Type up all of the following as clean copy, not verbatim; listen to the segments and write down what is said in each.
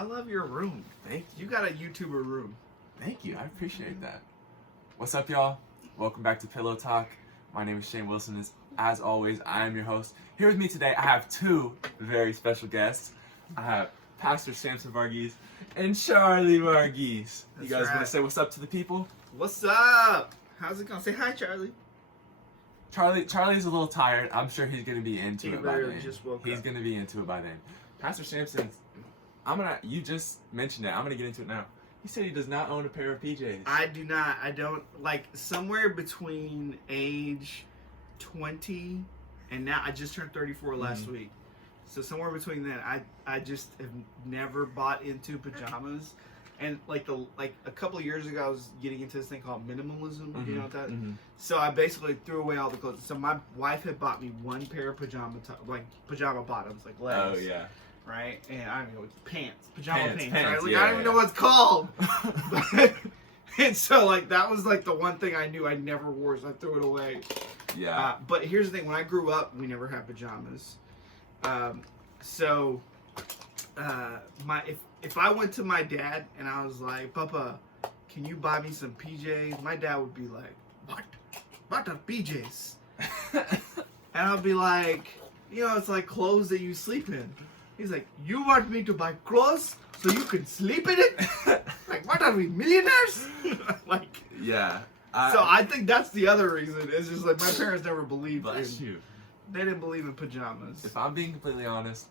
I love your room. Thank you. You got a YouTuber room. Thank you. I appreciate that. What's up, y'all? Welcome back to Pillow Talk. My name is Shane Wilson. As always, I am your host. Here with me today, I have two very special guests. I have Pastor Samson Varughese and Charlie Varughese. You guys want to say what's up to the people? What's up? How's it going? Say hi, Charlie. Charlie's a little tired. I'm sure he's gonna be into it by then. Just woke he's up. gonna be into it by then. Pastor Samson, you just mentioned it. I'm gonna get into it now. He said he does not own a pair of PJs. I do not. I don't. Like, somewhere between age 20 and now, I just turned 34 last week. So somewhere between then, I just have never bought into pajamas. And like a couple of years ago, I was getting into this thing called minimalism. You know what that is? So I basically threw away all the clothes. So my wife had bought me one pair of pajama bottoms, like legs. Oh yeah. Right? And I don't even know, pants. Pajama pants. Pants, Right? Like, yeah, I don't even know what it's called. And so like that was like the one thing I knew I never wore, so I threw it away. Yeah. But here's the thing: when I grew up, we never had pajamas. If I went to my dad and I was like, "Papa, can you buy me some PJs?" My dad would be like, "What? What are PJs?" And I'll be like, it's like clothes that you sleep in. He's like, "You want me to buy clothes so you can sleep in it? Like, what are we, millionaires?" Like, yeah. So I think that's the other reason. It's just like my parents never believed you. They didn't believe in pajamas. If I'm being completely honest,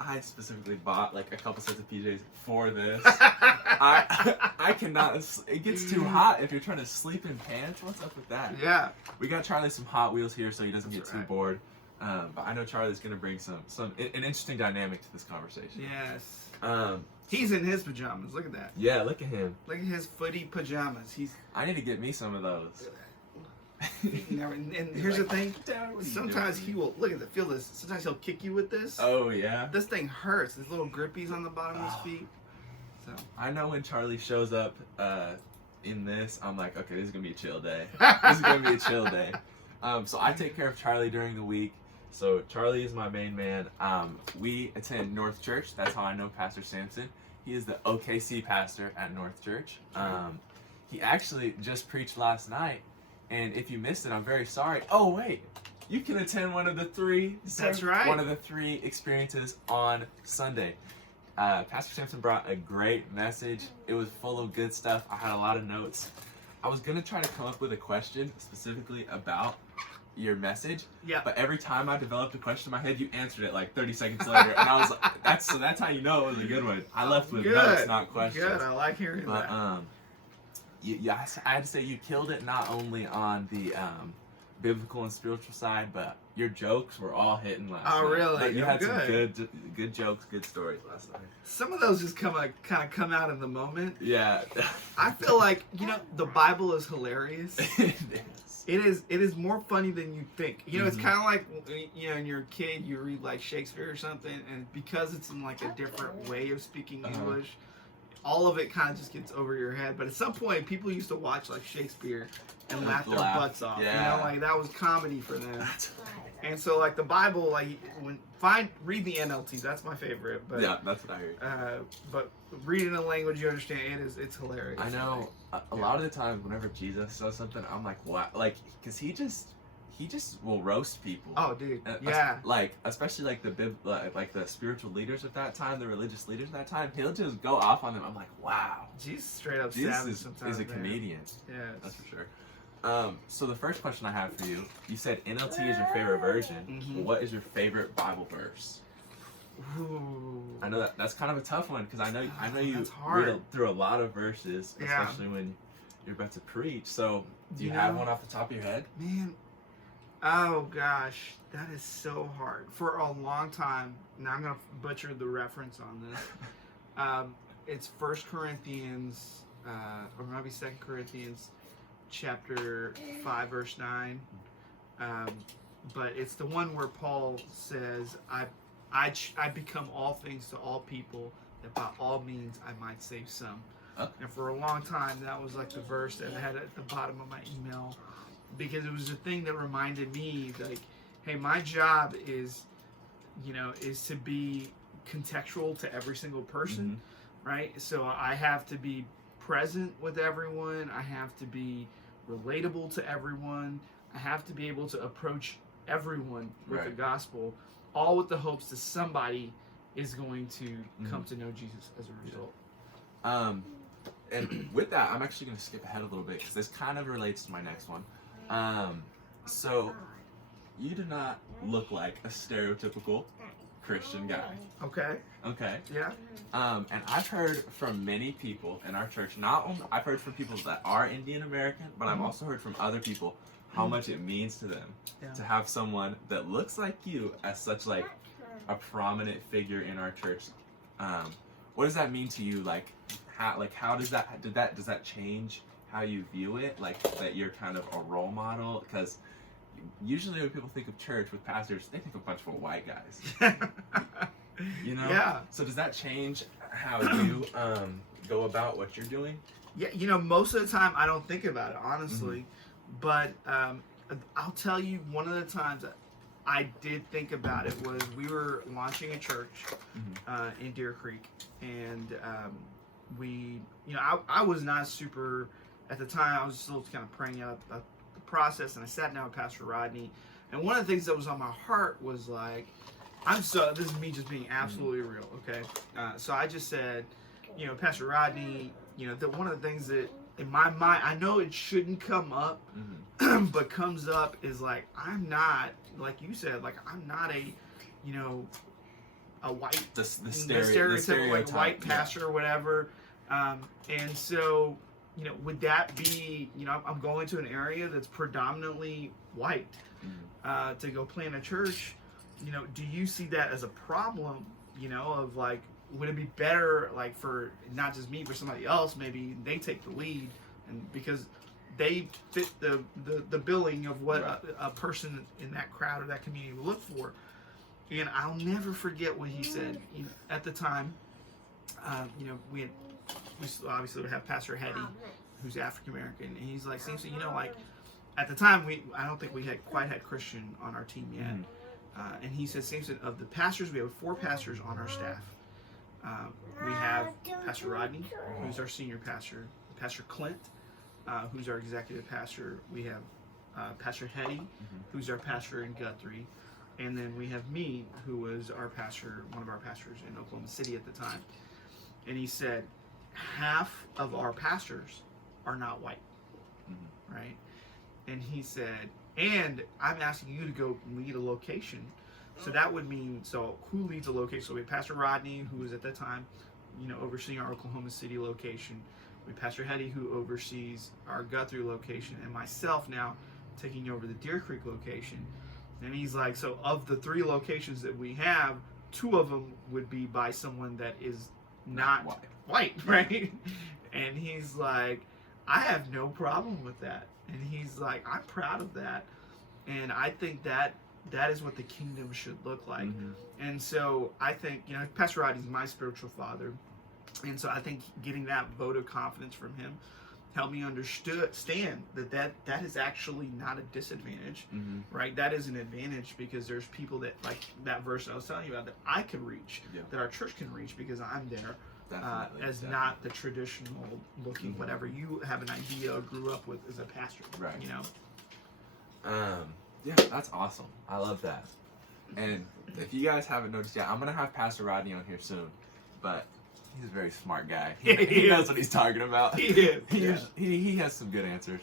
I specifically bought like a couple sets of PJs for this. I cannot. It gets too hot if you're trying to sleep in pants. What's up with that? Yeah. We got Charlie some Hot Wheels here so he doesn't That's get too bored. But I know Charlie's gonna bring an interesting dynamic to this conversation. Yes. Um, He's in his pajamas. Look at that. Yeah, look at him. Look at his footy pajamas. I need to get me some of those. And here's the thing. Sometimes he will look at the feel this. Sometimes he'll kick you with this. Oh yeah. This thing hurts. There's little grippies on the bottom of his feet. So I know when Charlie shows up in this, I'm like, okay, this is gonna be a chill day. This is gonna be a chill day. So I take care of Charlie during the week. So Charlie is my main man. We attend North Church. That's how I know Pastor Samson. He is the OKC pastor at North Church. He actually just preached last night. And if you missed it, I'm very sorry. Oh, wait. You can attend one of the three. That's right. One of the three experiences on Sunday. Pastor Samson brought a great message. It was full of good stuff. I had a lot of notes. I was going to try to come up with a question specifically about your message. Yeah. But every time I developed a question in my head, you answered it like 30 seconds later. And I was like, that's how you know it was a good one. I left with notes, not questions. Good. I like hearing that. I had to say you killed it not only on the biblical and spiritual side, but your jokes were all hitting last night. Oh, really? Like, you had good. some good jokes, good stories last night. Some of those just kind of come out in the moment. Yeah. I feel like, the Bible is hilarious. It is. It is more funny than you think. It's kind of like, when you're a kid, you read like Shakespeare or something, and because it's in like a different way of speaking English, all of it kind of just gets over your head. But at some point, people used to watch like Shakespeare and laugh their butts off. Yeah. Like that was comedy for them. And so like the Bible, like read the NLT. That's my favorite. But yeah, that's what I heard. But read it in a language you understand. It's hilarious. I know. A lot of the times, whenever Jesus says something, I'm like, what? Like, because he just will roast people. Oh, dude. Yeah. Like, especially like the spiritual leaders at that time, the religious leaders at that time. He'll just go off on them. I'm like, wow. Jesus straight up Jesus savage sometimes. is a comedian. Yeah. That's for sure. So the first question I have for you, you said NLT is your favorite version. What is your favorite Bible verse? Ooh. I know that's kind of a tough one because I know you read through a lot of verses, especially when you're about to preach. So do you have one off the top of your head? Man, oh gosh, that is so hard. For a long time, now I'm gonna butcher the reference on this. It's 1 Corinthians, or maybe 2 Corinthians, chapter 5, verse 9. But it's the one where Paul says, I become all things to all people, that by all means I might save some. And for a long time, that was like the verse that I had at the bottom of my email, because it was the thing that reminded me, like, hey, my job is to be contextual to every single person. right? So I have to be present with everyone. I have to be relatable to everyone. I have to be able to approach everyone with the gospel, all with the hopes that somebody is going to come to know Jesus as a result. And with that, I'm actually going to skip ahead a little bit because this kind of relates to my next one. So you do not look like a stereotypical Christian guy. Okay. Okay. Yeah. And I've heard from many people in our church, not only, I've heard from people that are Indian American, but I've also heard from other people how much it means to them to have someone that looks like you as such like a prominent figure in our church. What does that mean to you? How does that change how you view it? Like that you're kind of a role model? Because usually when people think of church with pastors, they think of a bunch of white guys. You know? Yeah. So does that change how you go about what you're doing? Yeah, most of the time I don't think about it, honestly. But I'll tell you, one of the times I did think about it was we were launching a church in Deer Creek. And I was not super, at the time, I was still kind of praying out the process. And I sat down with Pastor Rodney. And one of the things that was on my heart was like, this is me just being absolutely real, okay? So I just said, Pastor Rodney, that one of the things that in my mind, I know it shouldn't come up, but comes up is like, I'm not, like you said, like I'm not a white, the stereotypical like white pastor or whatever. And so, would that be, I'm going to an area that's predominantly white to go plant a church. Do you see that as a problem, of like, would it be better, like, for not just me, for somebody else, maybe they take the lead, and because they fit the billing of what a person in that crowd or that community would look for. And I'll never forget what he said. At the time, we obviously would have Pastor Hetty, who's African American, and he's like, Samson, like, at the time, I don't think we had quite had Christian on our team yet. And he said, Samson, of the pastors, we have 4 pastors on our staff. We have Pastor Rodney, who's our senior pastor, Pastor Clint, who's our executive pastor. We have Pastor Hetty, who's our pastor in Guthrie. And then we have me, who was our pastor, one of our pastors in Oklahoma City at the time. And he said, half of our pastors are not white, right? And he said, and I'm asking you to go lead a location. So that would mean, so who leads a location? So we have Pastor Rodney, who was at that time, overseeing our Oklahoma City location. We have Pastor Hetty, who oversees our Guthrie location, and myself now taking over the Deer Creek location. And he's like, so of the 3 locations that we have, 2 of them would be by someone that is not white, right? And he's like, I have no problem with that. And he's like, I'm proud of that. And I think that is what the kingdom should look like. And so I think, Pastor Rodney's my spiritual father. And so I think getting that vote of confidence from him helped me understand that is actually not a disadvantage, right? That is an advantage, because there's people that, like that verse I was telling you about, that I can reach, that our church can reach, because I'm there. Definitely. Not the traditional looking whatever you have an idea or grew up with as a pastor, right? Yeah, that's awesome. I love that. And if you guys haven't noticed yet, I'm gonna have Pastor Rodney on here soon, but he's a very smart guy. He knows what he's talking about. He is. He has some good answers.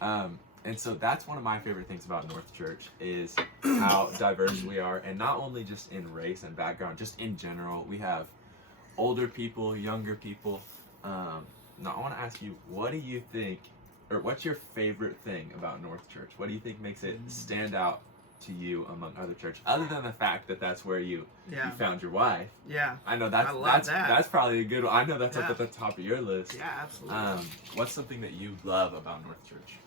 And so that's one of my favorite things about North Church is how diverse we are, and not only just in race and background, just in general. We have older people, younger people. Now I want to ask you, what do you think, or what's your favorite thing about North Church? What do you think makes it stand out to you among other churches, other than the fact that that's where you found your wife? Yeah, I know that's probably a good one. I know that's up at the top of your list. Yeah, absolutely. What's something that you love about North Church?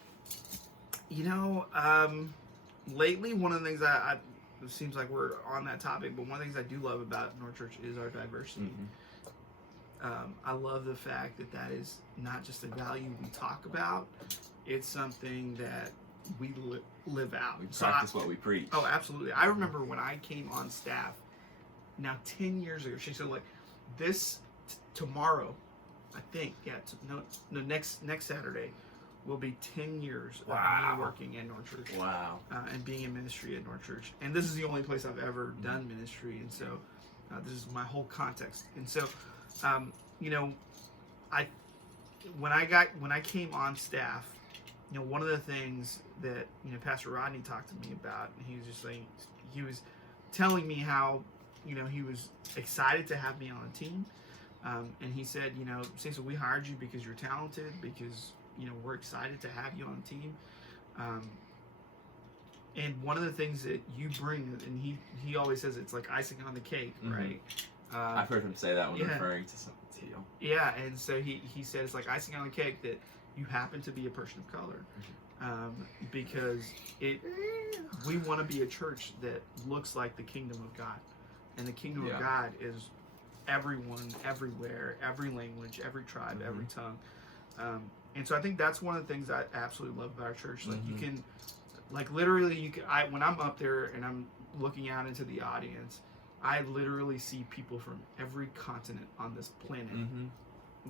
Lately, one of the things it seems like we're on that topic, but one of the things I do love about North Church is our diversity. I love the fact that is not just a value we talk about; it's something that we live out. We practice what we preach. Oh, absolutely. I remember when I came on staff, now 10 years ago, she said, like, this tomorrow, I think, next Saturday will be 10 years of me working at North Church. Wow. And being in ministry at North Church. And this is the only place I've ever done ministry. And so this is my whole context. And so, when I came on staff, one of the things that, Pastor Rodney talked to me about, and he was just saying, he was telling me how, he was excited to have me on a team. And he said, Cecil, we hired you because you're talented, because, we're excited to have you on the team. And one of the things that you bring, and he always says it's like icing on the cake, right? I've heard him say that when referring to something to you. Yeah, and so he said it's like icing on the cake that you happen to be a person of color. Because we want to be a church that looks like the kingdom of God. And the kingdom of God is everyone, everywhere, every language, every tribe, every tongue. And so I think that's one of the things I absolutely love about our church. Like you can, like literally, when I'm up there and I'm looking out into the audience, I literally see people from every continent on this planet,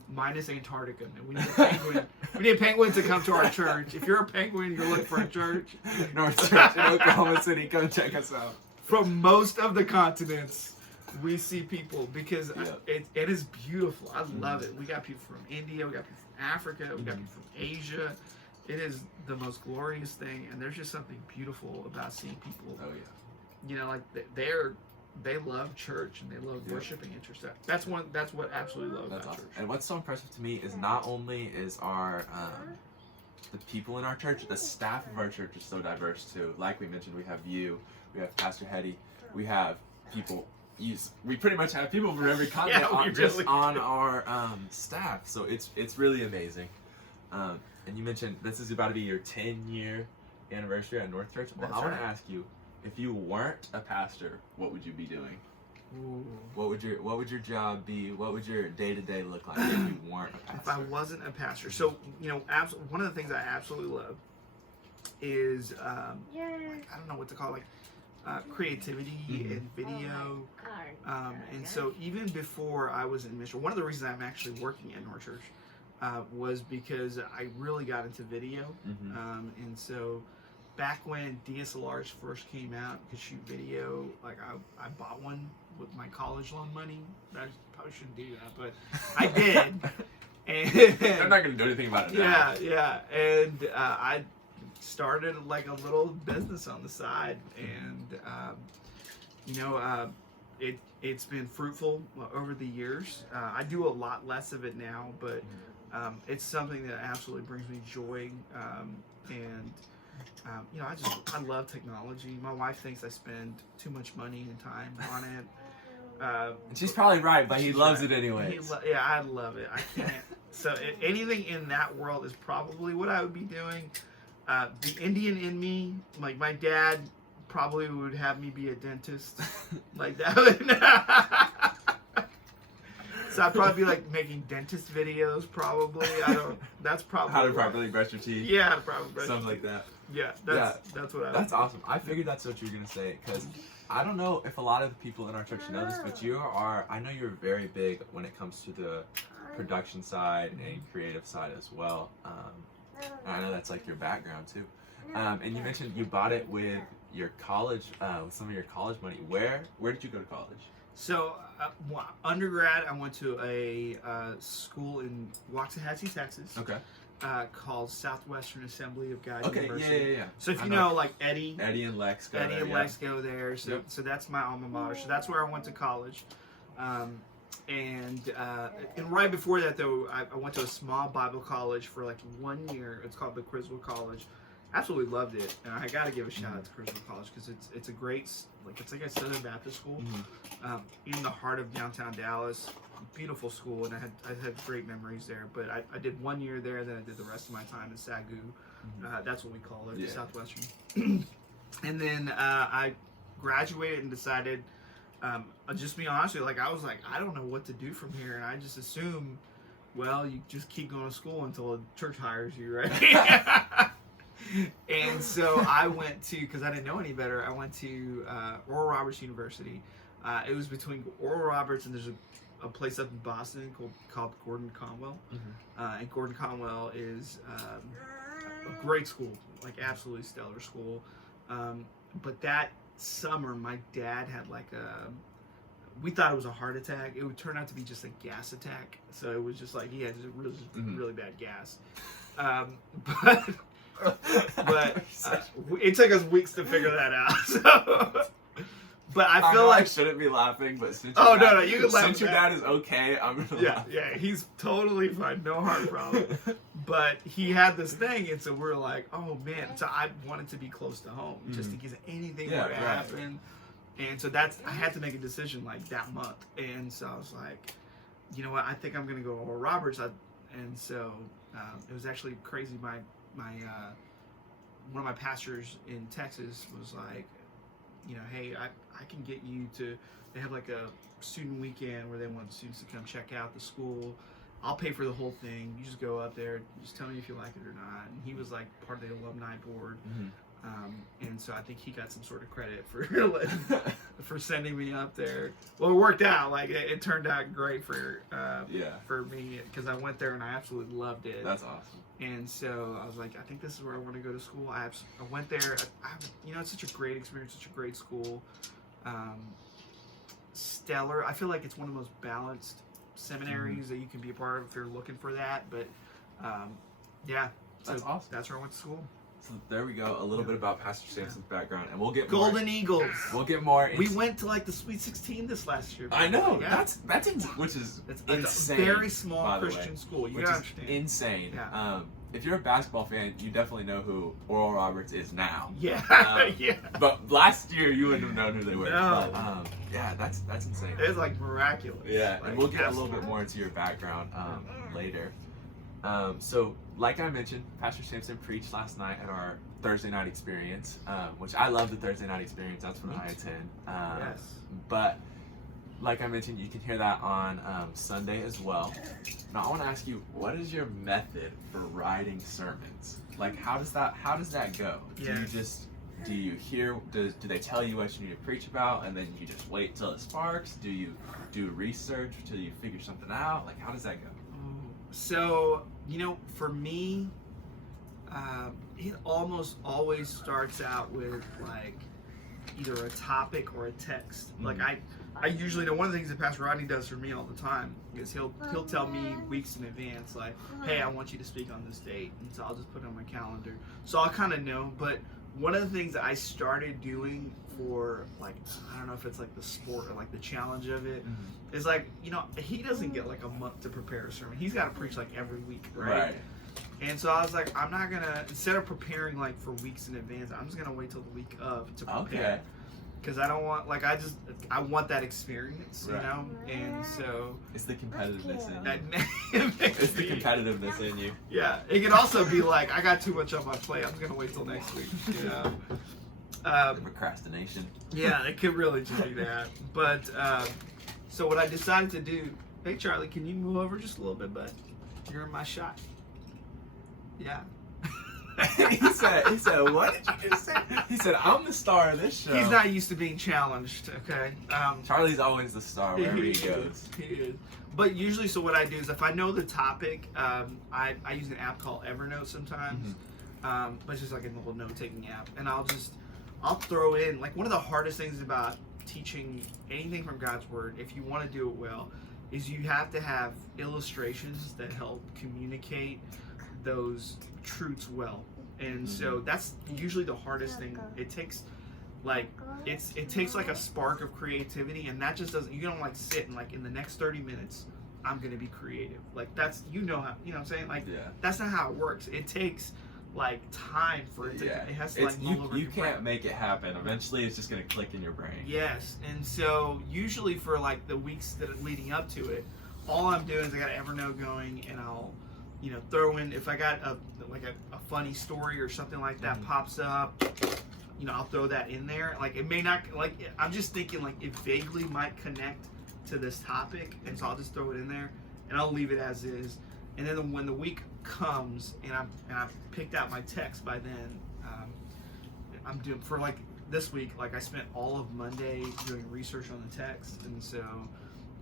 minus Antarctica. We need a penguin. We need a penguin to come to our church. If you're a penguin, you're looking for a church. North Church in Oklahoma City, come check us out. From most of the continents, we see people because it is beautiful. I love it. We got people from India, we got people from Africa, we got people from Asia. It is the most glorious thing, and there's just something beautiful about seeing people. Oh yeah. Like they love church and they love worshiping and church. That's what I absolutely love about church. And what's so impressive to me is not only is our the people in our church, the staff of our church is so diverse too. Like we mentioned, we have you, we have Pastor Hetty, we have people. We pretty much have people from every continent just on our staff. So it's really amazing. And you mentioned this is about to be your 10-year anniversary at North Church. Well, I want to ask you, if you weren't a pastor, what would you be doing? Ooh. What would your job be? What would your day-to-day look like if you weren't a pastor? If I wasn't a pastor. So, one of the things I absolutely love is, I don't know what to call it, creativity and video. And so even before I was in mission, one of the reasons I'm actually working at North Church was because I really got into video. And so back when DSLRs first came out, could shoot video, like I bought one with my college loan money. I probably shouldn't do that, but I did. And I'm not going to do anything about it now. Yeah. And I started like a little business on the side, and it's been fruitful over the years. I do a lot less of it now, but it's something that absolutely brings me joy. I love technology. My wife thinks I spend too much money and time on it. And she's probably right, but he loves it anyway. I love it. I can't. So anything in that world is probably what I would be doing. The Indian in me, like my dad, probably would have me be a dentist, like that. So I'd probably be like making dentist videos, probably. That's probably how to properly brush your teeth. Yeah, how to properly brush something like that. Yeah, that's what I. That's awesome. I figured that's what you were gonna say, because I don't know if a lot of the people in our church know this, but I know you're very big when it comes to the production side and creative side as well. I know that's like your background too. And you mentioned you bought it with your college, with some of your college money. Where did you go to college? So, undergrad, I went to a school in Waxahachie, Texas. Okay. Called Southwestern Assembly of God Okay, University. Yeah. So if you know, like Eddie and Lex go Eddie there. and Lex go there. So that's my alma mater. So that's where I went to college. And right before that, though, I went to a small Bible college for like 1 year. It's called the Criswell College. Absolutely loved it. And I got to give a shout out to Criswell College because it's a great, it's like a Southern Baptist school in the heart of downtown Dallas. Beautiful school, and I had great memories there. But I did 1 year there, then I did the rest of my time in SAGU. That's what we call it, Southwestern. And then I graduated and decided, I'll just be honest with you, like I was like, I don't know what to do from here, and I just assumed, well, you just keep going to school until a church hires you, right? And so I went to, because I didn't know any better, I went to Oral Roberts University. It was between Oral Roberts and there's a place up in Boston called Gordon Conwell. And Gordon Conwell is a great school, like absolutely stellar school. But that summer, my dad had like we thought it was a heart attack. It would turn out to be just a gas attack. So it was just like he had just really bad gas. But it took us weeks to figure that out. So, but I feel like I shouldn't be laughing, but since you can laugh. Since your dad is okay, I'm gonna laugh. Yeah, he's totally fine, no heart problem. But he had this thing, and so we're like, oh man. So I wanted to be close to home, just in case anything were to happen. And so I had to make a decision like that month, and so I was like, you know what, I think I'm gonna go Oral Roberts. And so it was actually crazy. My one of my pastors in Texas was like, you know, hey, I can get you to, they have like a student weekend where they want students to come check out the school. I'll pay for the whole thing. You just go up there, just tell me if you like it or not. And he was like part of the alumni board. And so I think he got some sort of credit for sending me up there. Well, it worked out. Like it turned out great for me because I went there and I absolutely loved it. That's awesome. And so I was like, I think this is where I want to go to school. I went there. It's such a great experience, such a great school. Stellar. I feel like it's one of the most balanced seminaries that you can be a part of if you're looking for that. But that's awesome. That's where I went to school. So there we go. A little bit about Pastor Samson's background, and we'll get Golden Eagles. We'll get more. We went to like the Sweet 16 this last year. I know. Yeah. That's which is insane. It's a very small Christian school. You gotta understand. Insane. Yeah. If you're a basketball fan, you definitely know who Oral Roberts is now. Yeah. But last year you wouldn't have known who they were. No. But, that's insane. It's like miraculous. Yeah, like, and we'll get a little bit more into your background later. So, like I mentioned, Pastor Samson preached last night at our Thursday night experience, which I love the Thursday night experience. That's what I attend. Yes. But like I mentioned, you can hear that on Sunday as well. Now, I want to ask you, what is your method for writing sermons? Like, how does that go? Yes. Do you hear? Do they tell you what you need to preach about, and then you just wait till it sparks? Do you do research till you figure something out? Like, how does that go? So, for me, it almost always starts out with like either a topic or a text. Like I usually know one of the things that Pastor Rodney does for me all the time is he'll tell me weeks in advance, like, hey, I want you to speak on this date, and so I'll just put it on my calendar. So I'll kind of know. But one of the things that I started doing for, like, I don't know if it's like the sport or like the challenge of it, is like, he doesn't get like a month to prepare a sermon. He's got to preach like every week, right? And so I was like, I'm not gonna, instead of preparing like for weeks in advance, I'm just gonna wait till the week of to prepare. Because I don't want, like, I want that experience, and so it's the competitiveness in you. It's the competitiveness in you. Yeah, it could also be like, I got too much on my plate, I'm just gonna wait till next week. Procrastination. Yeah, it could really just be that. But so what I decided to do, hey Charlie, can you move over just a little bit, bud? You're in my shot. Yeah. he said, what did you just say? He said, I'm the star of this show. He's not used to being challenged, okay? Charlie's always the star wherever he goes. He is. But usually, so what I do is if I know the topic, I use an app called Evernote sometimes. But it's just like a little note-taking app. And I'll throw in, like, one of the hardest things about teaching anything from God's Word, if you want to do it well, is you have to have illustrations that help communicate those truths well. And so that's usually the hardest thing. It takes like it takes like a spark of creativity, and that just doesn't, you don't like sit and like in the next 30 minutes I'm gonna be creative. Like that's, how, what I'm saying? Like that's not how it works. It takes like time for it to, it has to like mull over you your can't brain. make it happen. Eventually it's just gonna click in your brain. Yes. And so usually for like the weeks that are leading up to it, all I'm doing is I got Evernote going, and I'll throw in, if I got a funny story or something like that pops up, I'll throw that in there. Like it may not, like I'm just thinking like it vaguely might connect to this topic, and so I'll just throw it in there, and I'll leave it as is. And then when the week comes and I've picked out my text by then, I'm doing for like this week, like I spent all of Monday doing research on the text, and so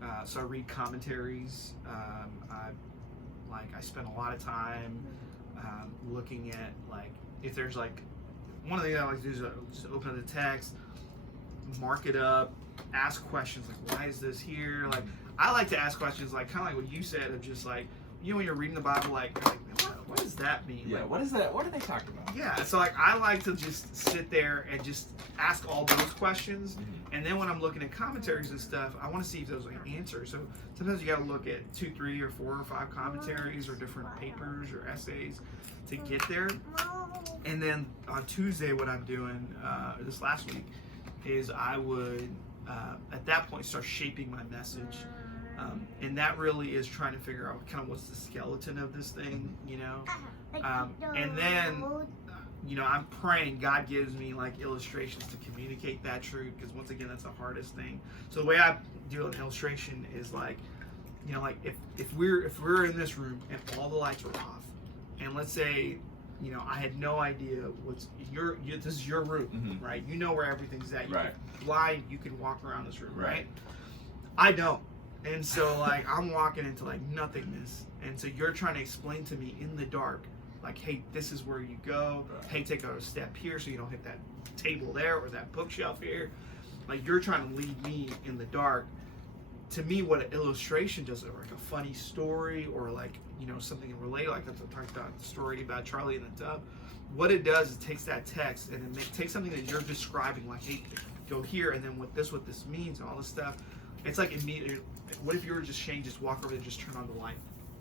I read commentaries. I spent a lot of time looking at like if there's like one of the things I like to do is just open up the text, mark it up, ask questions like why is this here? Like I like to ask questions like kind of like what you said of just like when you're reading the Bible like what does that mean? Yeah, like, what is that? What are they talking about? Yeah, so like I like to just sit there and just ask all those questions, and then when I'm looking at commentaries and stuff, I want to see if those like answers. So sometimes you got to look at 2, 3, or 4 or 5 commentaries or different papers or essays to get there. And then on Tuesday, what I'm doing this last week is I would at that point start shaping my message. And that really is trying to figure out kind of what's the skeleton of this thing, and then, I'm praying God gives me like illustrations to communicate that truth, because once again, that's the hardest thing. So the way I do an illustration is like, like if we're in this room and all the lights are off, and let's say, I had no idea this is your room, right? You know where everything's at. You're blind, you can walk around this room, right? I don't. And so, like, I'm walking into, like, nothingness. And so you're trying to explain to me in the dark, like, hey, this is where you go. Hey, take a step here so you don't hit that table there or that bookshelf here. Like, you're trying to lead me in the dark. To me, what an illustration does, or like a funny story or, like, something related, like I talked about the story about Charlie in the tub. What it does is it takes that text and it takes something that you're describing, like, hey, go here, and then what this means and all this stuff. It's like immediately. What if you were just Shane, just walk over there and just turn on the light?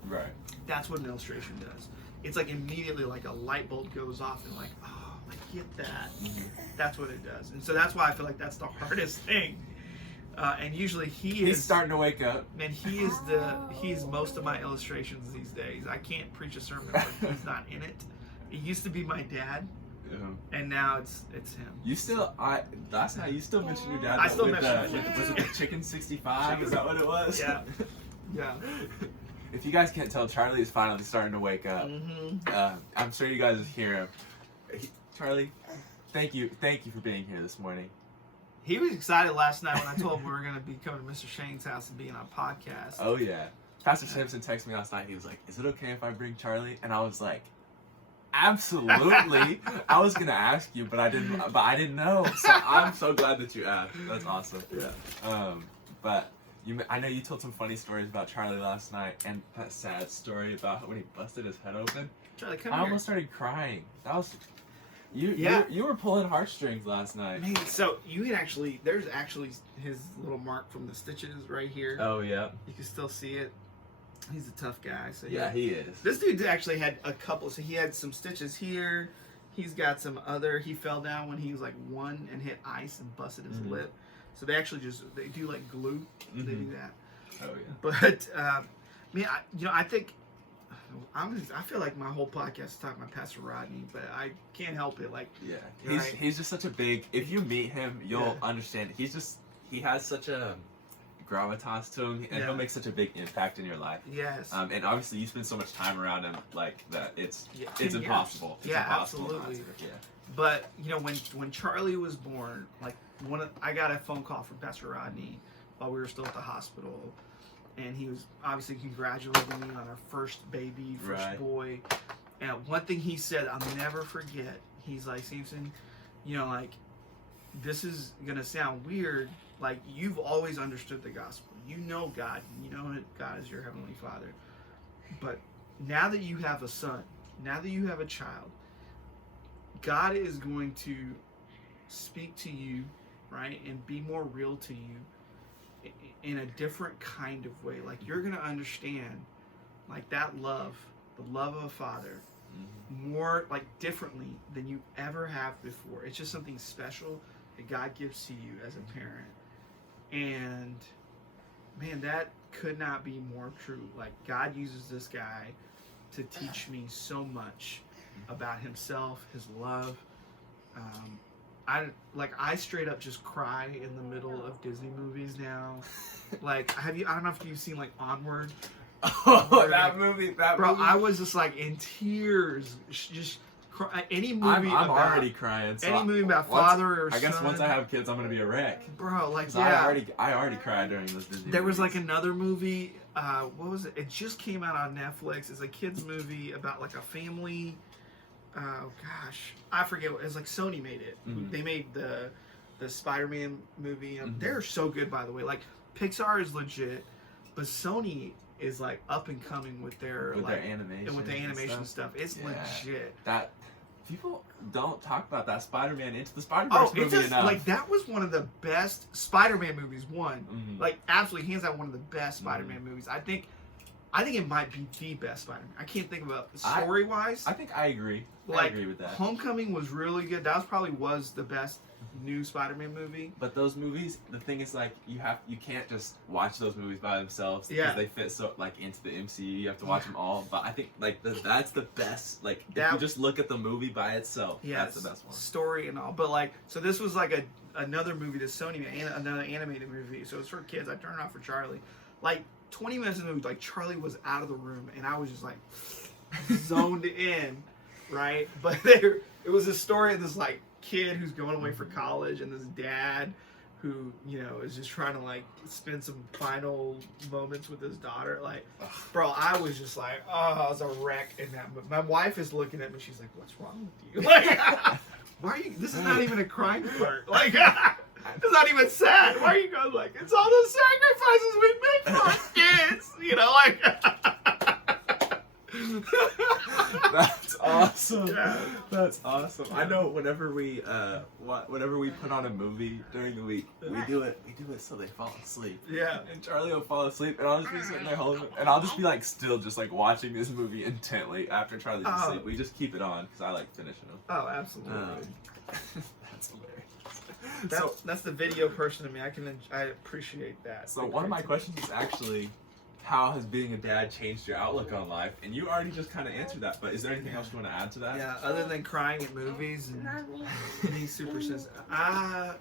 Right. That's what an illustration does. It's like immediately like a light bulb goes off and like, oh, I get that. That's what it does. And so that's why I feel like that's the hardest thing. And usually he's starting to wake up. Man, he's most of my illustrations these days. I can't preach a sermon where he's not in it. It used to be my dad. And now it's him. You still, last night you still mentioned your dad. I still mentioned was it the chicken 65? Is that what it was? Yeah. Yeah. If you guys can't tell, Charlie is finally starting to wake up. I'm sure you guys hear him. Charlie, thank you for being here this morning. He was excited last night when I told him we were going to be coming to Mr. Shane's house and being on a podcast. Oh yeah. Pastor Samson texted me last night. He was like, "Is it okay if I bring Charlie?" And I was like, absolutely. I was gonna ask you, but I didn't know. So I'm so glad that you asked. That's awesome. Yeah. But I know you told some funny stories about Charlie last night, and that sad story about when he busted his head open. Charlie, come I here. almost started crying. That was you. Yeah. You were pulling heartstrings last night. Man, so you can there's actually his little mark from the stitches right here. Oh yeah. You can still see it. He's a tough guy. So yeah, he is. This dude actually had a couple. So he had some stitches here. He's got some other. He fell down when he was like 1 and hit ice and busted his lip. So they actually they do like glue. They do that. Oh yeah. But man, I think I feel like my whole podcast is talking about Pastor Rodney, but I can't help it. Like yeah, he's just such a big. If you meet him, you'll understand. He has such a gravitas to him, and he'll make such a big impact in your life. Yes. And obviously you spend so much time around him like that. It's impossible. It's impossible absolutely. Yeah. But when Charlie was born, like I got a phone call from Pastor Rodney while we were still at the hospital, and he was obviously congratulating me on our first baby, first boy. And one thing he said I'll never forget. He's like, Samson, like this is gonna sound weird. Like, you've always understood the gospel. You know God. You know that God is your Heavenly Father. But now that you have a son, now that you have a child, God is going to speak to you, right, and be more real to you in a different kind of way. Like, you're going to understand, like, that love, the love of a father, more, like, differently than you ever have before. It's just something special that God gives to you as a parent. And man, that could not be more true. Like, God uses this guy to teach me so much about himself, his love. I straight up just cry in the middle of Disney movies now. Like, I don't know if you've seen like Onward. Oh, that movie. I was just like in tears, just any movie. I'm already crying. So any movie about father or son. I guess once I have kids, I'm gonna be a wreck. Bro, like I already cried during those Disney. There was movies. like another movie. What was it? It just came out on Netflix. It's a kids movie about like a family. Oh gosh, I forget what. It's like Sony made it. Mm-hmm. They made the Spider-Man movie. They're so good, by the way. Like Pixar is legit, but Sony is like up and coming with their animation and with the animation stuff. It's legit. That people don't talk about that Spider-Man Into the Spider-Verse movie enough. Like that was one of the best Spider-Man movies. Like absolutely hands down one of the best Spider-Man movies. I think it might be the best Spider-Man. I can't think about story-wise. I think I agree. Like, I agree with that. Homecoming was really good. That was the best new Spider-Man movie. But those movies, the thing is, like, you can't just watch those movies by themselves because they fit so like into the MCU. You have to watch them all. But I think like that's the best. Like if you just look at the movie by itself, that's the best one. Story and all. But like, so this was like another movie that Sony made, another animated movie. So it's for kids. I turned it on for Charlie. Like 20 minutes in the movie, like Charlie was out of the room, and I was just like zoned in, right? But it was a story of this like kid who's going away for college, and this dad who is just trying to like spend some final moments with his daughter. Like, bro, I was just like, I was a wreck in that movie. My wife is looking at me. She's like, "What's wrong with you? Like, why are you? This is not even a crying part. Like." It's not even sad. Why are you going like, it's all the sacrifices we make for our kids, That's awesome. Yeah. That's awesome. I know whenever we put on a movie during the week, we do it so they fall asleep. Yeah. And Charlie will fall asleep, and I'll just be sitting there holding him, and I'll just be like still just like watching this movie intently after Charlie's asleep. We just keep it on because I like finishing them. Oh, absolutely. That's hilarious. That's the video person to me. I appreciate that. So one of my questions is actually, how has being a dad changed your outlook on life? And you already just kind of answered that, but is there anything else you want to add to that? Yeah, other than crying at movies and being super sensitive. I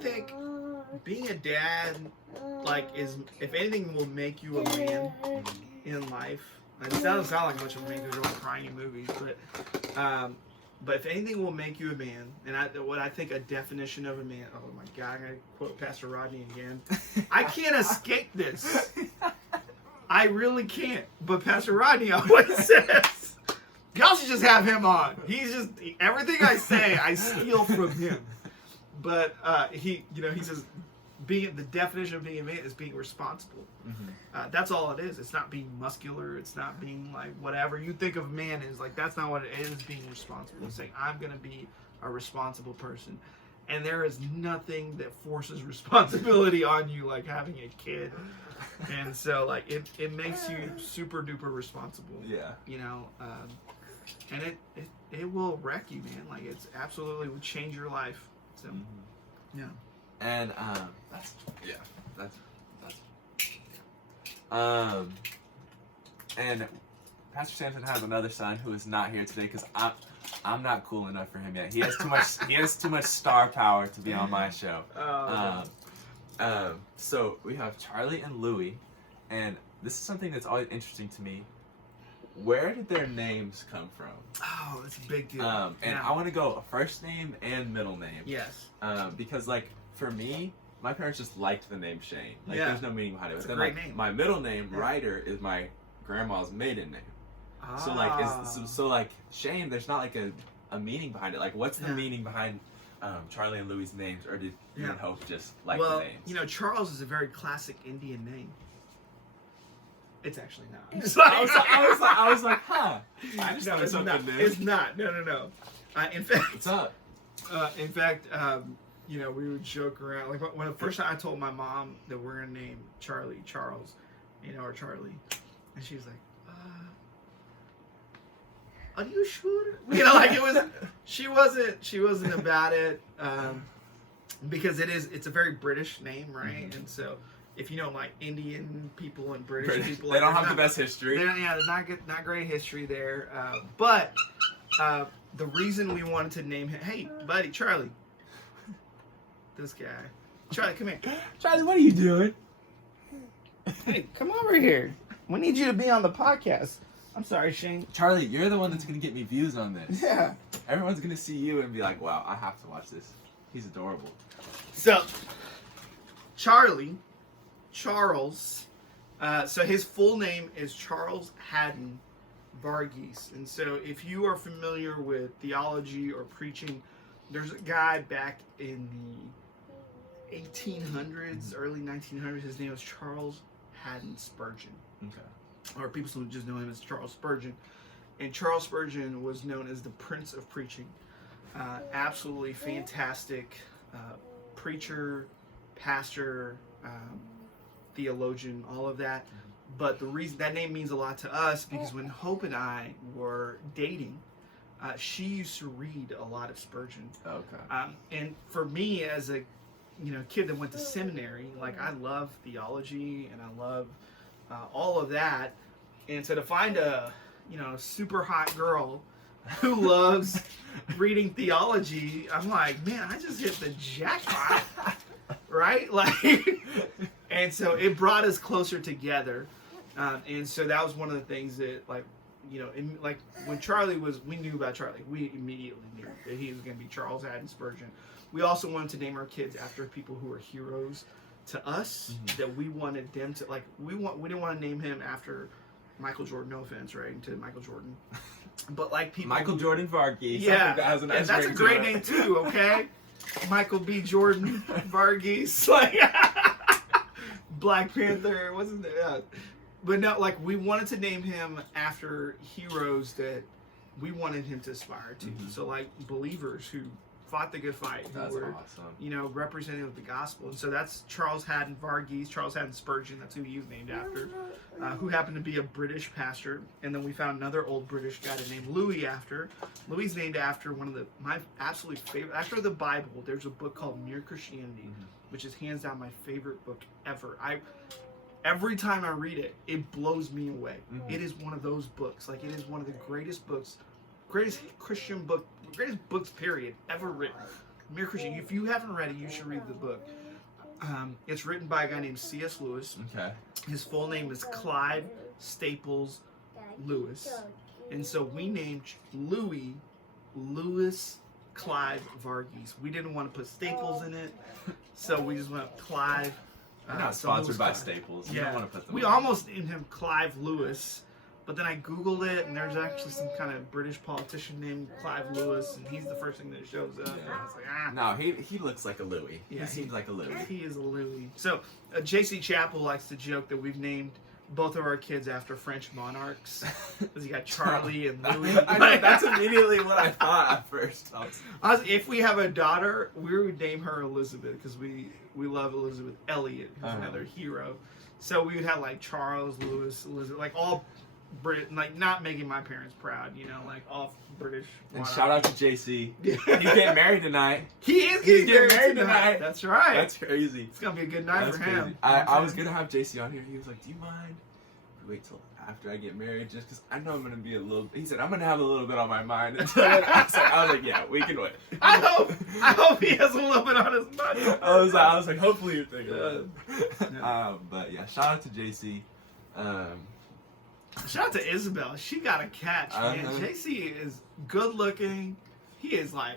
think being a dad, like, if anything will make you a man in life. It doesn't sound like much of a man because you're only crying in movies, but if anything will make you a man, and what I think a definition of a man, oh my God, I'm going to quote Pastor Rodney again. I can't escape this. I really can't. But Pastor Rodney always says, y'all should just have him on. He's just, everything I say, I steal from him. But he says, the definition of being a man is being responsible. That's all it is. It's not being muscular. It's not being like whatever you think of man is. Like, that's not what it is. Being responsible. It's saying I'm going to be a responsible person, and there is nothing that forces responsibility on you like having a kid. And so like it makes you super duper responsible. Yeah. And it will wreck you, man. Like, it's absolutely will change your life. So yeah. And and Pastor Samson has another son who is not here today because I'm not cool enough for him yet. He has too much star power to be on my show. So we have Charlie and Louie, and this is something that's always interesting to me. Where did their names come from? Oh, that's a big deal. I want to go first name and middle name. Yes. Because like for me, my parents just liked the name Shane. Like there's no meaning behind it. It's But a then great name. My middle name, Ryder, is my grandma's maiden name. So like Shane, there's not like a meaning behind it. Like what's the meaning behind Charlie and Louie's names, or did you and Hope just like the names? Charles is a very classic Indian name. It's actually not. I was like, huh? I just it's something not. new. It's not. No. In fact, what's up? We would joke around. Like when the first time I told my mom that we're gonna name Charlie Charles, or Charlie, and she's like, "Are you sure?" It was. She wasn't about it, because it's a very British name, right? Mm-hmm. And so if you know like Indian people and British people, they don't have the best history. There's not great history there. But the reason we wanted to name him, hey buddy, Charlie. This guy. Charlie, come here. Charlie, what are you doing? Hey, come over here. We need you to be on the podcast. I'm sorry, Shane. Charlie, you're the one that's gonna get me views on this. Yeah. Everyone's gonna see you and be like, "Wow, I have to watch this. He's adorable." So, Charles. So his full name is Charles Haddon Varughese. And so if you are familiar with theology or preaching, there's a guy back in the 1800s, early 1900s. His name was Charles Haddon Spurgeon. Okay. Or people who just know him as Charles Spurgeon. And Charles Spurgeon was known as the Prince of Preaching. Absolutely fantastic preacher, pastor, theologian, all of that. But the reason that name means a lot to us because when Hope and I were dating, she used to read a lot of Spurgeon. Okay. And for me, as a kid that went to seminary, like I love theology and I love all of that. And so to find a super hot girl who loves reading theology, I'm like, man, I just hit the jackpot, right? Like, and so it brought us closer together. And so that was one of the things that, like when Charlie we knew about Charlie, we immediately knew that he was going to be Charles Haddon Spurgeon. We also wanted to name our kids after people who are heroes to us, that we wanted them to, like, we didn't want to name him after Michael Jordan, no offense, right, to Michael Jordan. But like people Michael Jordan Varughese. Yeah, that has an S that's a ring great to it. name too, okay? Michael B. Jordan Varughese. Like Black Panther, wasn't it? But no, like we wanted to name him after heroes that we wanted him to aspire to. So like believers who fought the good fight, who That's were awesome. Representative of the gospel. And so that's Charles Haddon Varughese, Charles Haddon Spurgeon, that's who he was named after, who happened to be a British pastor. And then we found another old British guy named Louis after. Louis named after one of my absolute favorite, after the Bible, there's a book called Mere Christianity, which is hands down my favorite book ever. Every time I read it, it blows me away. It is one of those books. Like, it is one of the greatest books, greatest books, period, ever written. Mere Christian. If you haven't read it, you should read the book. It's written by a guy named C.S. Lewis. Okay. His full name is Clive Staples Lewis. And so we named Louis Clive Varughese. We didn't want to put Staples in it, so we just went Clive. We're not sponsored by Staples. You don't want to put them We on. almost named him Clive Lewis, but then I Googled it, and there's actually some kind of British politician named Clive Lewis, and he's the first thing that shows up. And I was like, No, he looks like a Louis. Yeah, he seems like a Louis. He is a Louis. So, J.C. Chapel likes to joke that we've named both of our kids after French monarchs. Because you got Charlie and Louis. I know, that's immediately what I thought at first. If we have a daughter, we would name her Elizabeth, because we love Elizabeth Elliot, who's another hero. So we would have like Charles, Louis, Elizabeth, like all Brit, like not making my parents proud, like all British. And shout out to JC. He's getting married tonight. He's getting married tonight. That's right. That's crazy. It's gonna be a good night for him. I was gonna have JC on here. He was like, "Do you mind if we wait till after I get married, just because I know I'm gonna be a little." He said, "I'm gonna have a little bit on my mind." Until then. I was like, "Yeah, we can wait." I hope he has a little bit on his mind. I was like, hopefully you're thinking of it. But yeah, shout out to JC. Shout out to Isabel. She got a catch, man. JC is good looking. He is like,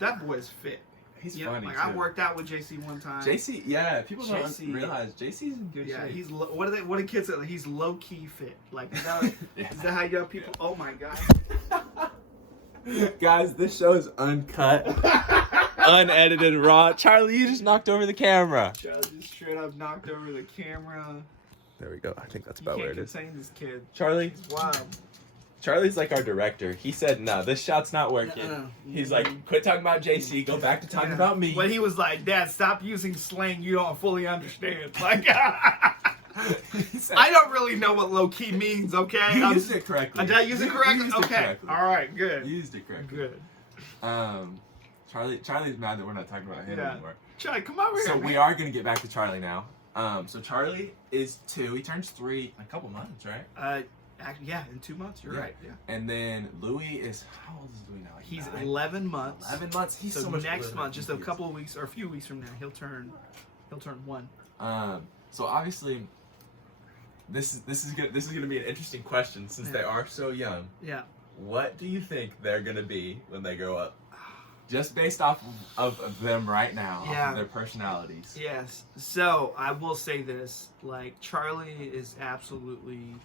that boy's fit. He's funny like too. I worked out with JC one time. JC, yeah, people don't realize JC's in good shape. He's what do kids say? He's low key fit. Like is that how young people? Oh my god. Guys, this show is uncut, unedited, raw. Charlie, you just knocked over the camera. Charlie just straight up knocked over the camera. There we go. I think that's about where it is. You can't contain this kid. Charlie, he's wild. Charlie's like our director. He said, "No, this shot's not working." He's like, "Quit talking about JC. Go back to talking about me." When he was like, "Dad, stop using slang you don't fully understand." Like, said, I don't really know what low key means. Okay, you used it correctly. Did I use it correctly? You used it Okay, correctly. all right, good. You used it correctly. Good. Charlie's mad that we're not talking about him anymore. Charlie, come over here. So we are gonna get back to Charlie now. So Charlie is 2. He turns 3 in a couple months, right? Yeah, in 2 months. You're right. Yeah. And then Louis is, how old is Louis now? Like He's 9? 11 months. 11 months. He's so much next older month, than just he a is. couple of weeks or a few weeks from now, he'll turn 1. So obviously, this is gonna be an interesting question since they are so young. Yeah. What do you think they're gonna be when they grow up? Just based off of them right now, off of their personalities. Yes. So I will say this: like Charlie is absolutely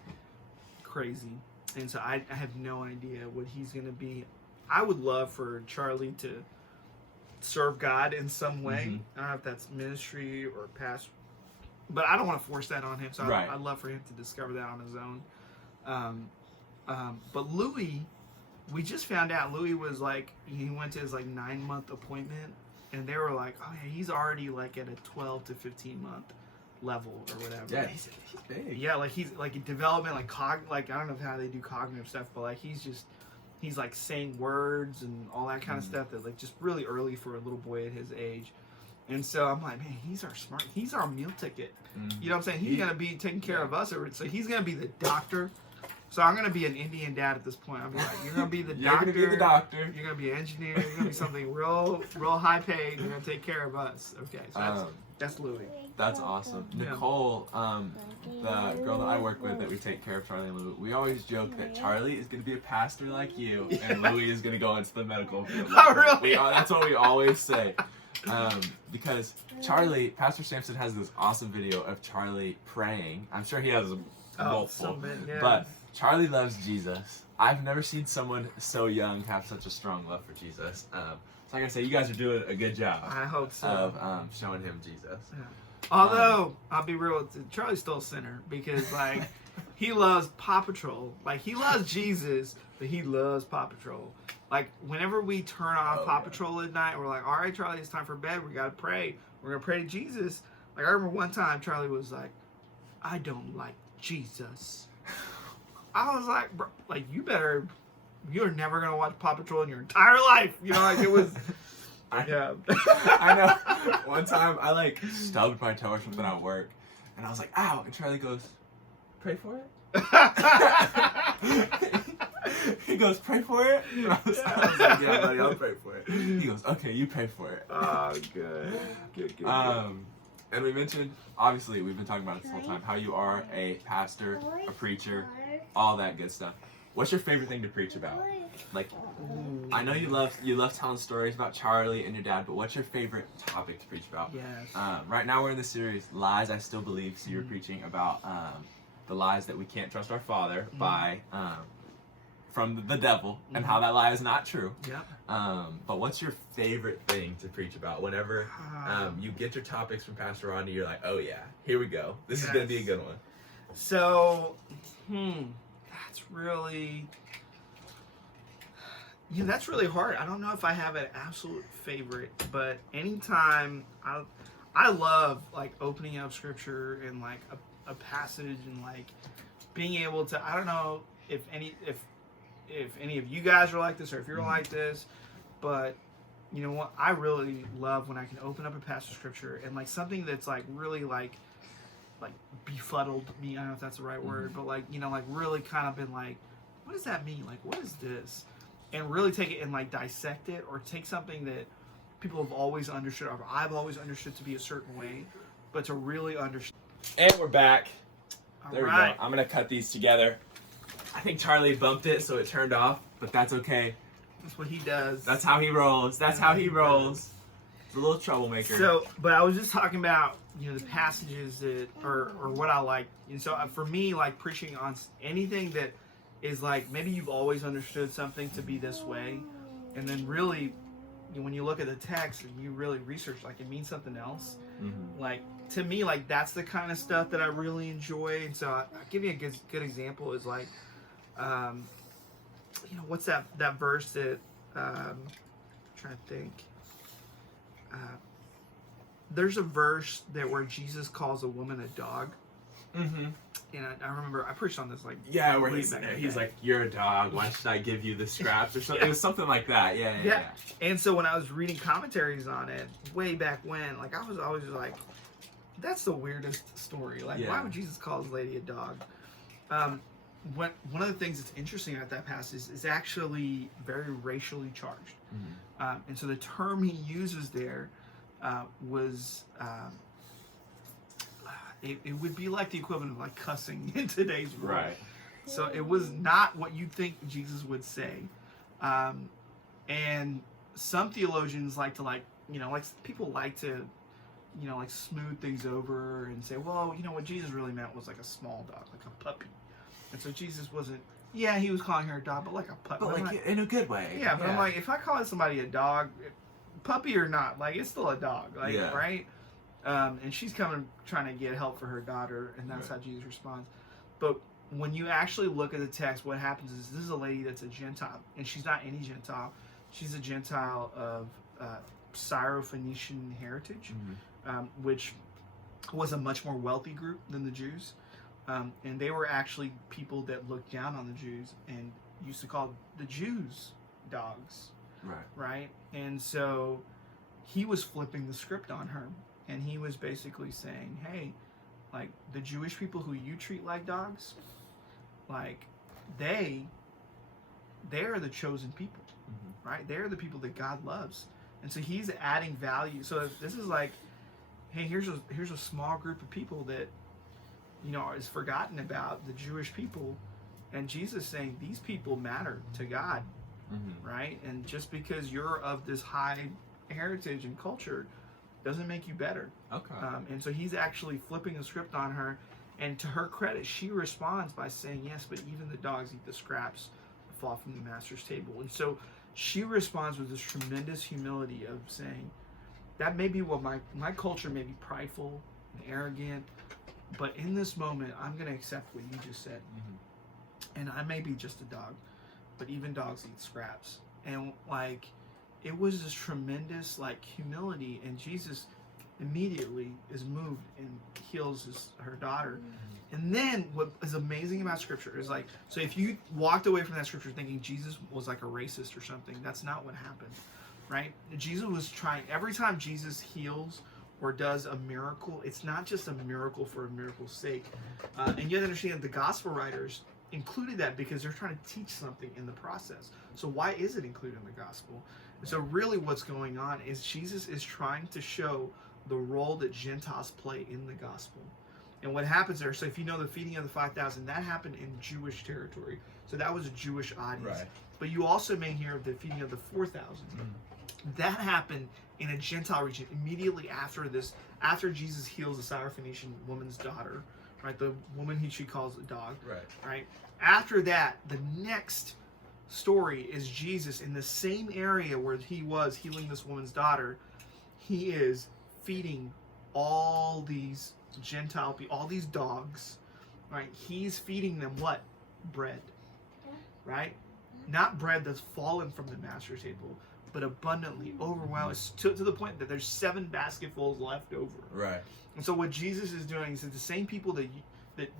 crazy, and so I have no idea what he's gonna be. I would love for Charlie to serve God in some way. Mm-hmm. I don't know if that's ministry or past, but I don't want to force that on him. So I'd love for him to discover that on his own. But Louis, we just found out Louis was like, he went to his like 9-month appointment, and they were like, oh yeah, he's already like at a 12 to 15 month level or whatever. Yeah, he's big. Yeah, like he's like in development, like I don't know how they do cognitive stuff, but like he's like saying words and all that kind of stuff that like just really early for a little boy at his age. And so I'm like, man, he's our meal ticket. Mm-hmm. You know what I'm saying? He's gonna be taking care of us. So he's gonna be the doctor. So I'm gonna be an Indian dad at this point. I'm like, you're gonna be the doctor. You're gonna be the doctor. You're gonna be an engineer. You're gonna be something real high paid. You're gonna take care of us. Okay, so that's Louis. That's awesome. Yeah. Nicole, the girl that I work with that we take care of Charlie and Louis, we always joke that Charlie is gonna be a pastor like you, and Louis is gonna go into the medical field. Oh, really? That's what we always say. Because Pastor Samson has this awesome video of Charlie praying. I'm sure he has multiple, but Charlie loves Jesus. I've never seen someone so young have such a strong love for Jesus. So like I say, you guys are doing a good job. I hope so. Of showing him Jesus. Yeah. Although I'll be real, Charlie's still a sinner because like he loves Paw Patrol. Like he loves Jesus, but he loves Paw Patrol. Like whenever we turn on Paw Patrol at night, we're like, all right, Charlie, it's time for bed. We gotta pray. We're gonna pray to Jesus. Like I remember one time Charlie was like, I don't like Jesus. I was like, bro, like you're never gonna watch Paw Patrol in your entire life. You know, like it was. I know. One time I like stubbed my toe or something at work, and I was like, ow, and Charlie goes, pray for it. He goes, pray for it? And I was like, yeah, buddy, I'll pray for it. He goes, okay, you pray for it. Oh, good. Good. And we mentioned, obviously, we've been talking about it this whole time, how you are a pastor, a preacher, all that good stuff. What's your favorite thing to preach about? Like, I know you love telling stories about Charlie and your dad, but what's your favorite topic to preach about? Yes. Right now we're in the series, Lies I Still Believe, so you're preaching about the lies that we can't trust our Father by... from the devil and how that lie is not true. Yeah. But what's your favorite thing to preach about? Whenever you get your topics from Pastor Rodney, you're like, oh yeah, here we go. This is gonna be a good one. So, that's really, that's really hard. I don't know if I have an absolute favorite, but anytime I love like opening up scripture and like a passage and like being able to, I don't know if any of you guys are like this or if you're like this, but you know what, I really love when I can open up a passage of scripture and like something that's like really like befuddled me, I don't know if that's the right word, but like, you know, like really kind of been like, what does that mean? Like, what is this? And really take it and like dissect it, or take something that people have always understood, or I've always understood to be a certain way, but to really understand. And we're back. There we go. I'm gonna cut these together. I think Charlie bumped it, so it turned off, but that's okay. That's what he does. That's how he rolls. That's how he rolls. He's a little troublemaker. So, but I was just talking about, you know, the passages that, or what I like. And so for me, like preaching on anything that is like, maybe you've always understood something to be this way, and then really, when you look at the text and you really research, like it means something else. Like, to me, like that's the kind of stuff that I really enjoy. And so I'll give you a good example is like, you know, what's that verse that I'm trying to think. There's a verse that where Jesus calls a woman a dog. And I remember I preached on this like where he's like, you're a dog, why should I give you the scraps or something? It was something like that. Yeah. And so when I was reading commentaries on it way back when, like I was always like, that's the weirdest story. Like, why would Jesus call his lady a dog? One of the things that's interesting about that passage is actually very racially charged. And so the term he uses there was, it would be like the equivalent of like cussing in today's world. Right. So it was not what you think Jesus would say. And some theologians like to like people like to, like smooth things over and say, well, what Jesus really meant was like a small dog, like a puppy. And so Jesus wasn't, he was calling her a dog, but like a puppy. But like in a good way. Yeah, but I'm like, if I call somebody a dog, puppy or not, like it's still a dog, like, right? And she's trying to get help for her daughter, and that's how Jesus responds. But when you actually look at the text, what happens is this is a lady that's a Gentile, and she's not any Gentile. She's a Gentile of Syro-Phoenician heritage, which was a much more wealthy group than the Jews. And they were actually people that looked down on the Jews and used to call the Jews dogs. Right? And so he was flipping the script on her. And he was basically saying, hey, like the Jewish people who you treat like dogs, like they are the chosen people, right? They're the people that God loves. And so he's adding value. So this is like, hey, here's a small group of people that, is forgotten about, the Jewish people. And Jesus saying these people matter to God, right? And just because you're of this high heritage and culture doesn't make you better. Okay. And so he's actually flipping the script on her. And to her credit, she responds by saying, yes, but even the dogs eat the scraps that fall from the master's table. And so she responds with this tremendous humility of saying, that may be what my culture may be prideful and arrogant, but in this moment, I'm going to accept what you just said. And I may be just a dog, but even dogs eat scraps. And like, it was this tremendous like humility, and Jesus immediately is moved and heals her daughter. And then what is amazing about scripture is like, so if you walked away from that scripture thinking Jesus was like a racist or something, that's not what happened, right? Jesus was trying, every time Jesus heals or does a miracle, it's not just a miracle for a miracle's sake. And you have to understand the gospel writers included that because they're trying to teach something in the process. So why is it included in the gospel? And so really what's going on is Jesus is trying to show the role that Gentiles play in the gospel. And what happens there, so if you know the feeding of the 5,000, that happened in Jewish territory. So that was a Jewish audience. Right. But you also may hear of the feeding of the 4,000. That happened in a Gentile region immediately after Jesus heals the Syrophoenician woman's daughter, right? The woman she calls a dog, right? After that, the next story is Jesus in the same area where he was healing this woman's daughter. He is feeding all these Gentile people, all these dogs, right? He's feeding them what? Bread, right? Not bread that's fallen from the master's table, but abundantly, overwhelming, to the point that there's 7 basketfuls left over. Right. And so what Jesus is doing is that the same people that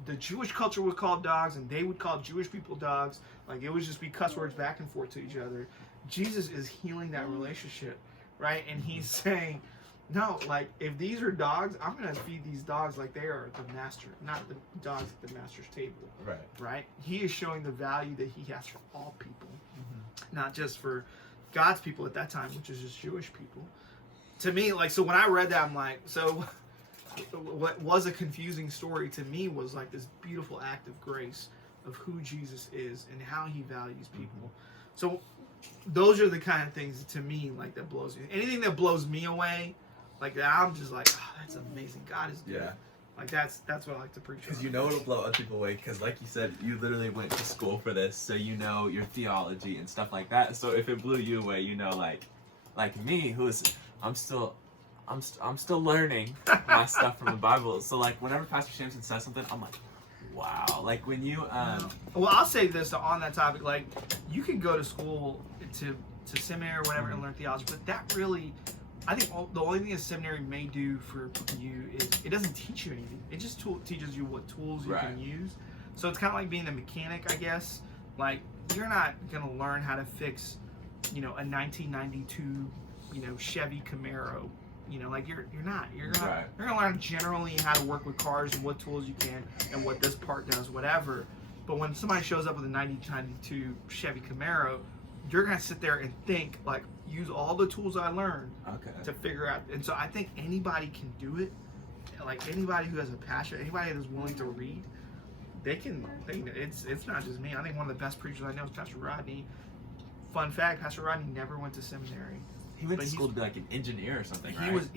the Jewish culture would call dogs, and they would call Jewish people dogs, like it would just be cuss words back and forth to each other. Jesus is healing that relationship, right? And he's saying, no, like if these are dogs, I'm going to feed these dogs like they are the master, not the dogs at the master's table. Right? He is showing the value that he has for all people, not just for God's people at that time, which is just Jewish people. To me, like, so when I read that, I'm like, so what was a confusing story to me was like this beautiful act of grace of who Jesus is and how he values people. So those are the kind of things to me like that blows me. Anything that blows me away, like that, I'm just like, oh, that's amazing. God is good. Yeah. Like that's what I like to preach. Because you know it'll blow other people away. Because like you said, you literally went to school for this, so you know your theology and stuff like that. So if it blew you away, you know, like me, I'm still learning my stuff from the Bible. So like whenever Pastor Samson says something, I'm like, wow. Like when you well, I'll say this on that topic. Like you can go to school to seminary or whatever and learn theology, but that really, I think the only thing a seminary may do for you is it doesn't teach you anything. It just teaches you what tools you can use. So it's kind of like being a mechanic, I guess. Like you're not gonna learn how to fix, a 1992, Chevy Camaro. Like you're gonna learn generally how to work with cars and what tools you can and what this part does, whatever. But when somebody shows up with a 1992 Chevy Camaro, you're gonna sit there and think like, use all the tools I learned to figure out. And so I think anybody can do it, like anybody who has a passion, anybody that's willing to read, it's not just me. I think one of the best preachers I know is Pastor Rodney. Fun fact, Pastor Rodney never went to seminary. He went to school to be like an engineer or something, right? He was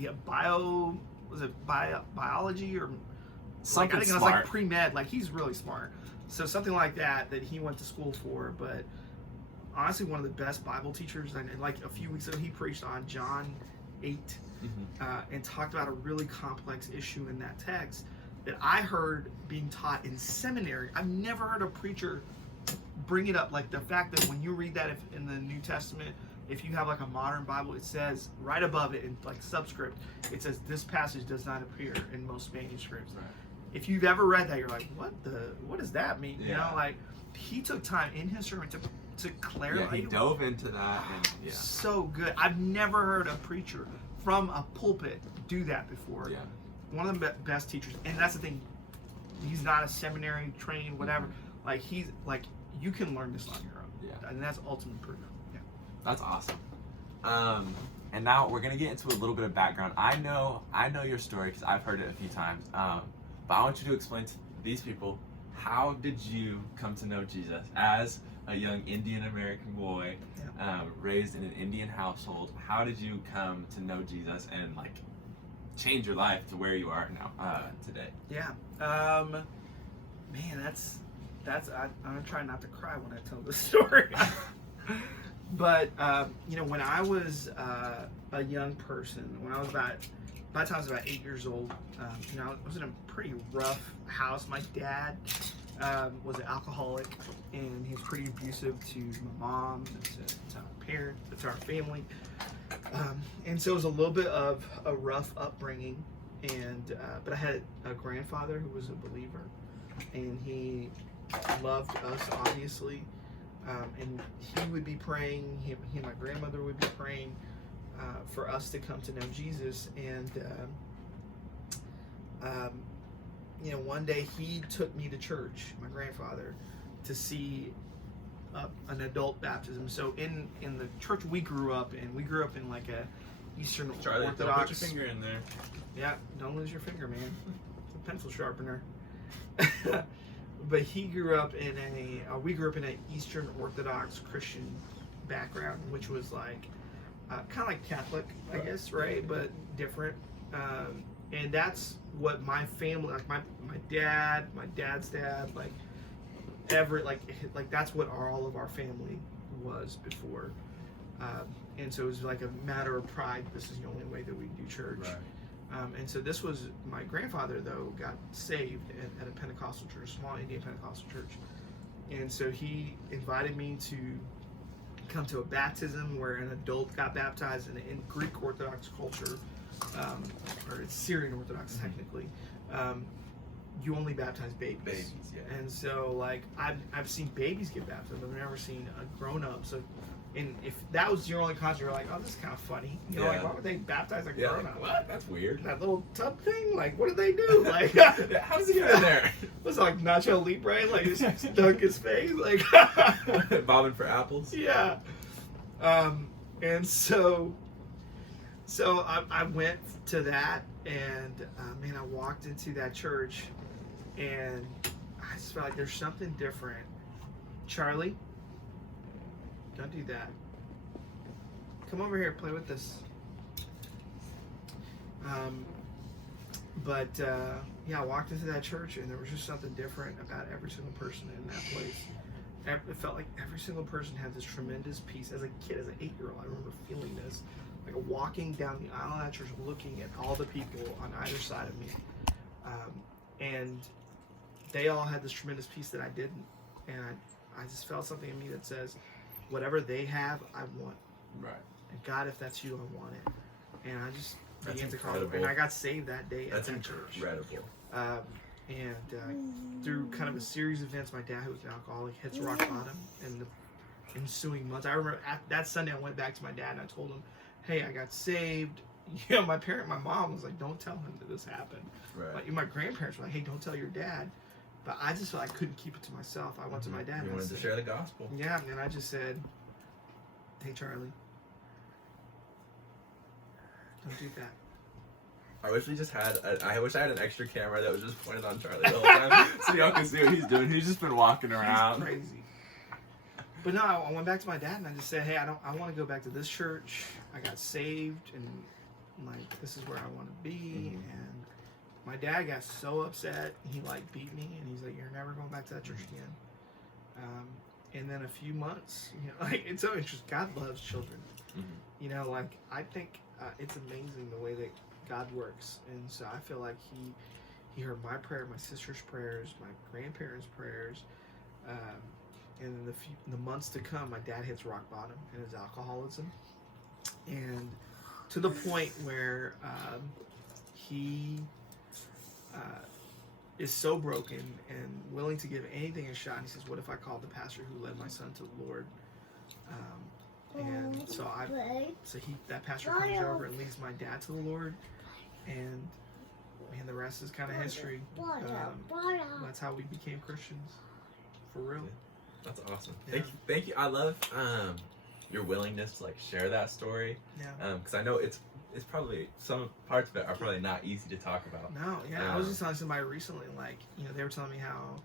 biology or something I think smart. it was like pre-med. Like he's really smart. So something like that he went to school for. But honestly, one of the best Bible teachers. And like a few weeks ago, he preached on John 8 and talked about a really complex issue in that text that I heard being taught in seminary. I've never heard a preacher bring it up. Like the fact that when you read that in the New Testament, if you have like a modern Bible, it says right above it in like subscript, it says this passage does not appear in most manuscripts. Right. If you've ever read that, you're like, what does that mean? Yeah. You know, like he took time in his sermon to clarify. Yeah, he dove into that. And, yeah. So good. I've never heard a preacher from a pulpit do that before. Yeah. One of the best teachers, and that's the thing. He's not a seminary trained, whatever. Like he's like you can learn this on your own. Yeah. And that's ultimate proof. Yeah. That's awesome. And now we're gonna get into a little bit of background. I know your story because I've heard it a few times. But I want you to explain to these people, how did you come to know Jesus as a young Indian American boy, raised in an Indian household? How did you come to know Jesus and like change your life to where you are now today? Yeah. Man, that's I'm gonna try not to cry when I tell this story. But you know, when I was a young person, when I was by the time I was about 8 years old, you know, I was in a pretty rough house. My dad was an alcoholic, and he was pretty abusive to my mom, to our parents, to our family. And so it was a little bit of a rough upbringing. And but I had a grandfather who was a believer, and he loved us, obviously. And he would be praying, he and my grandmother would be praying for us to come to know Jesus. And you know, one day he took me to church, my grandfather, to see an adult baptism. So in the church we grew up in like a Eastern Charlie, Orthodox. don't put your finger in there. Yeah, don't lose your finger, man. It's a pencil sharpener. But we grew up in an Eastern Orthodox Christian background, which was like kind of like Catholic, I guess, right? But different. And that's what my family, like my dad's dad, like that's what all of our family was before. And so it was like a matter of pride. This is the only way that we do church. Right. And so this was, my grandfather though got saved at a Pentecostal church, a small Indian Pentecostal church. And so he invited me to come to a baptism where an adult got baptized in Greek Orthodox culture, or it's Syrian Orthodox technically. You only baptize babies. Babies, yeah. And so like I've seen babies get baptized, I've never seen a grown up. So, and if that was your only concept, you're like, oh, this is kind of funny. You know, like, why would they baptize a grown up? What? That's weird. That little tub thing? Like, what did they do? Like, how does he get in there? Was it like Nacho Libre? Like, just dunk his face? Like, bobbing for apples? Yeah. And so I went to that, and man, I walked into that church, and I just felt like there's something different. Charlie, don't do that. Come over here, play with this. Yeah, I walked into that church, and there was just something different about every single person in that place. It felt like every single person had this tremendous peace. As a kid, as an 8-year-old, I remember feeling this. Like walking down the aisle of that church, looking at all the people on either side of me. And they all had this tremendous peace that I didn't. And I just felt something in me that says, whatever they have, I want. Right. And God, if that's you, I want it. And I just began to call it. And I got saved that day at that church. Incredible. Through kind of a series of events, my dad, who was an alcoholic, hits rock bottom in the ensuing months. I remember that Sunday I went back to my dad and I told him, hey, I got saved. You know, my mom was like, don't tell him that this happened. Right. Like, my grandparents were like, hey, don't tell your dad. But I just felt I couldn't keep it to myself. I went to my dad. You wanted to share the gospel. Yeah, and I just said, hey, Charlie, don't do that. I wish we just had. I wish I had an extra camera that was just pointed on Charlie the whole time, so y'all can see what he's doing. He's just been walking around. He's crazy. But no, I went back to my dad and I just said, hey, I want to go back to this church. I got saved and like this is where I want to be. And my dad got so upset. He like beat me and he's like, you're never going back to that church again. And then a few months, you know, like it's so interesting. God loves children. You know, like I think it's amazing the way that God works. And so I feel like he heard my prayer, my sister's prayers, my grandparents' prayers. And in the months to come, my dad hits rock bottom in his alcoholism, and to the point where he is so broken and willing to give anything a shot. And he says, "What if I called the pastor who led my son to the Lord?" And so that pastor comes over and leads my dad to the Lord, and man, the rest is kind of history. That's how we became Christians, for real. That's awesome. Yeah. Thank you. I love your willingness to like share that story. Yeah. Because I know it's probably some parts of it are probably not easy to talk about. No, yeah. I was just telling somebody recently, like, you know, they were telling me how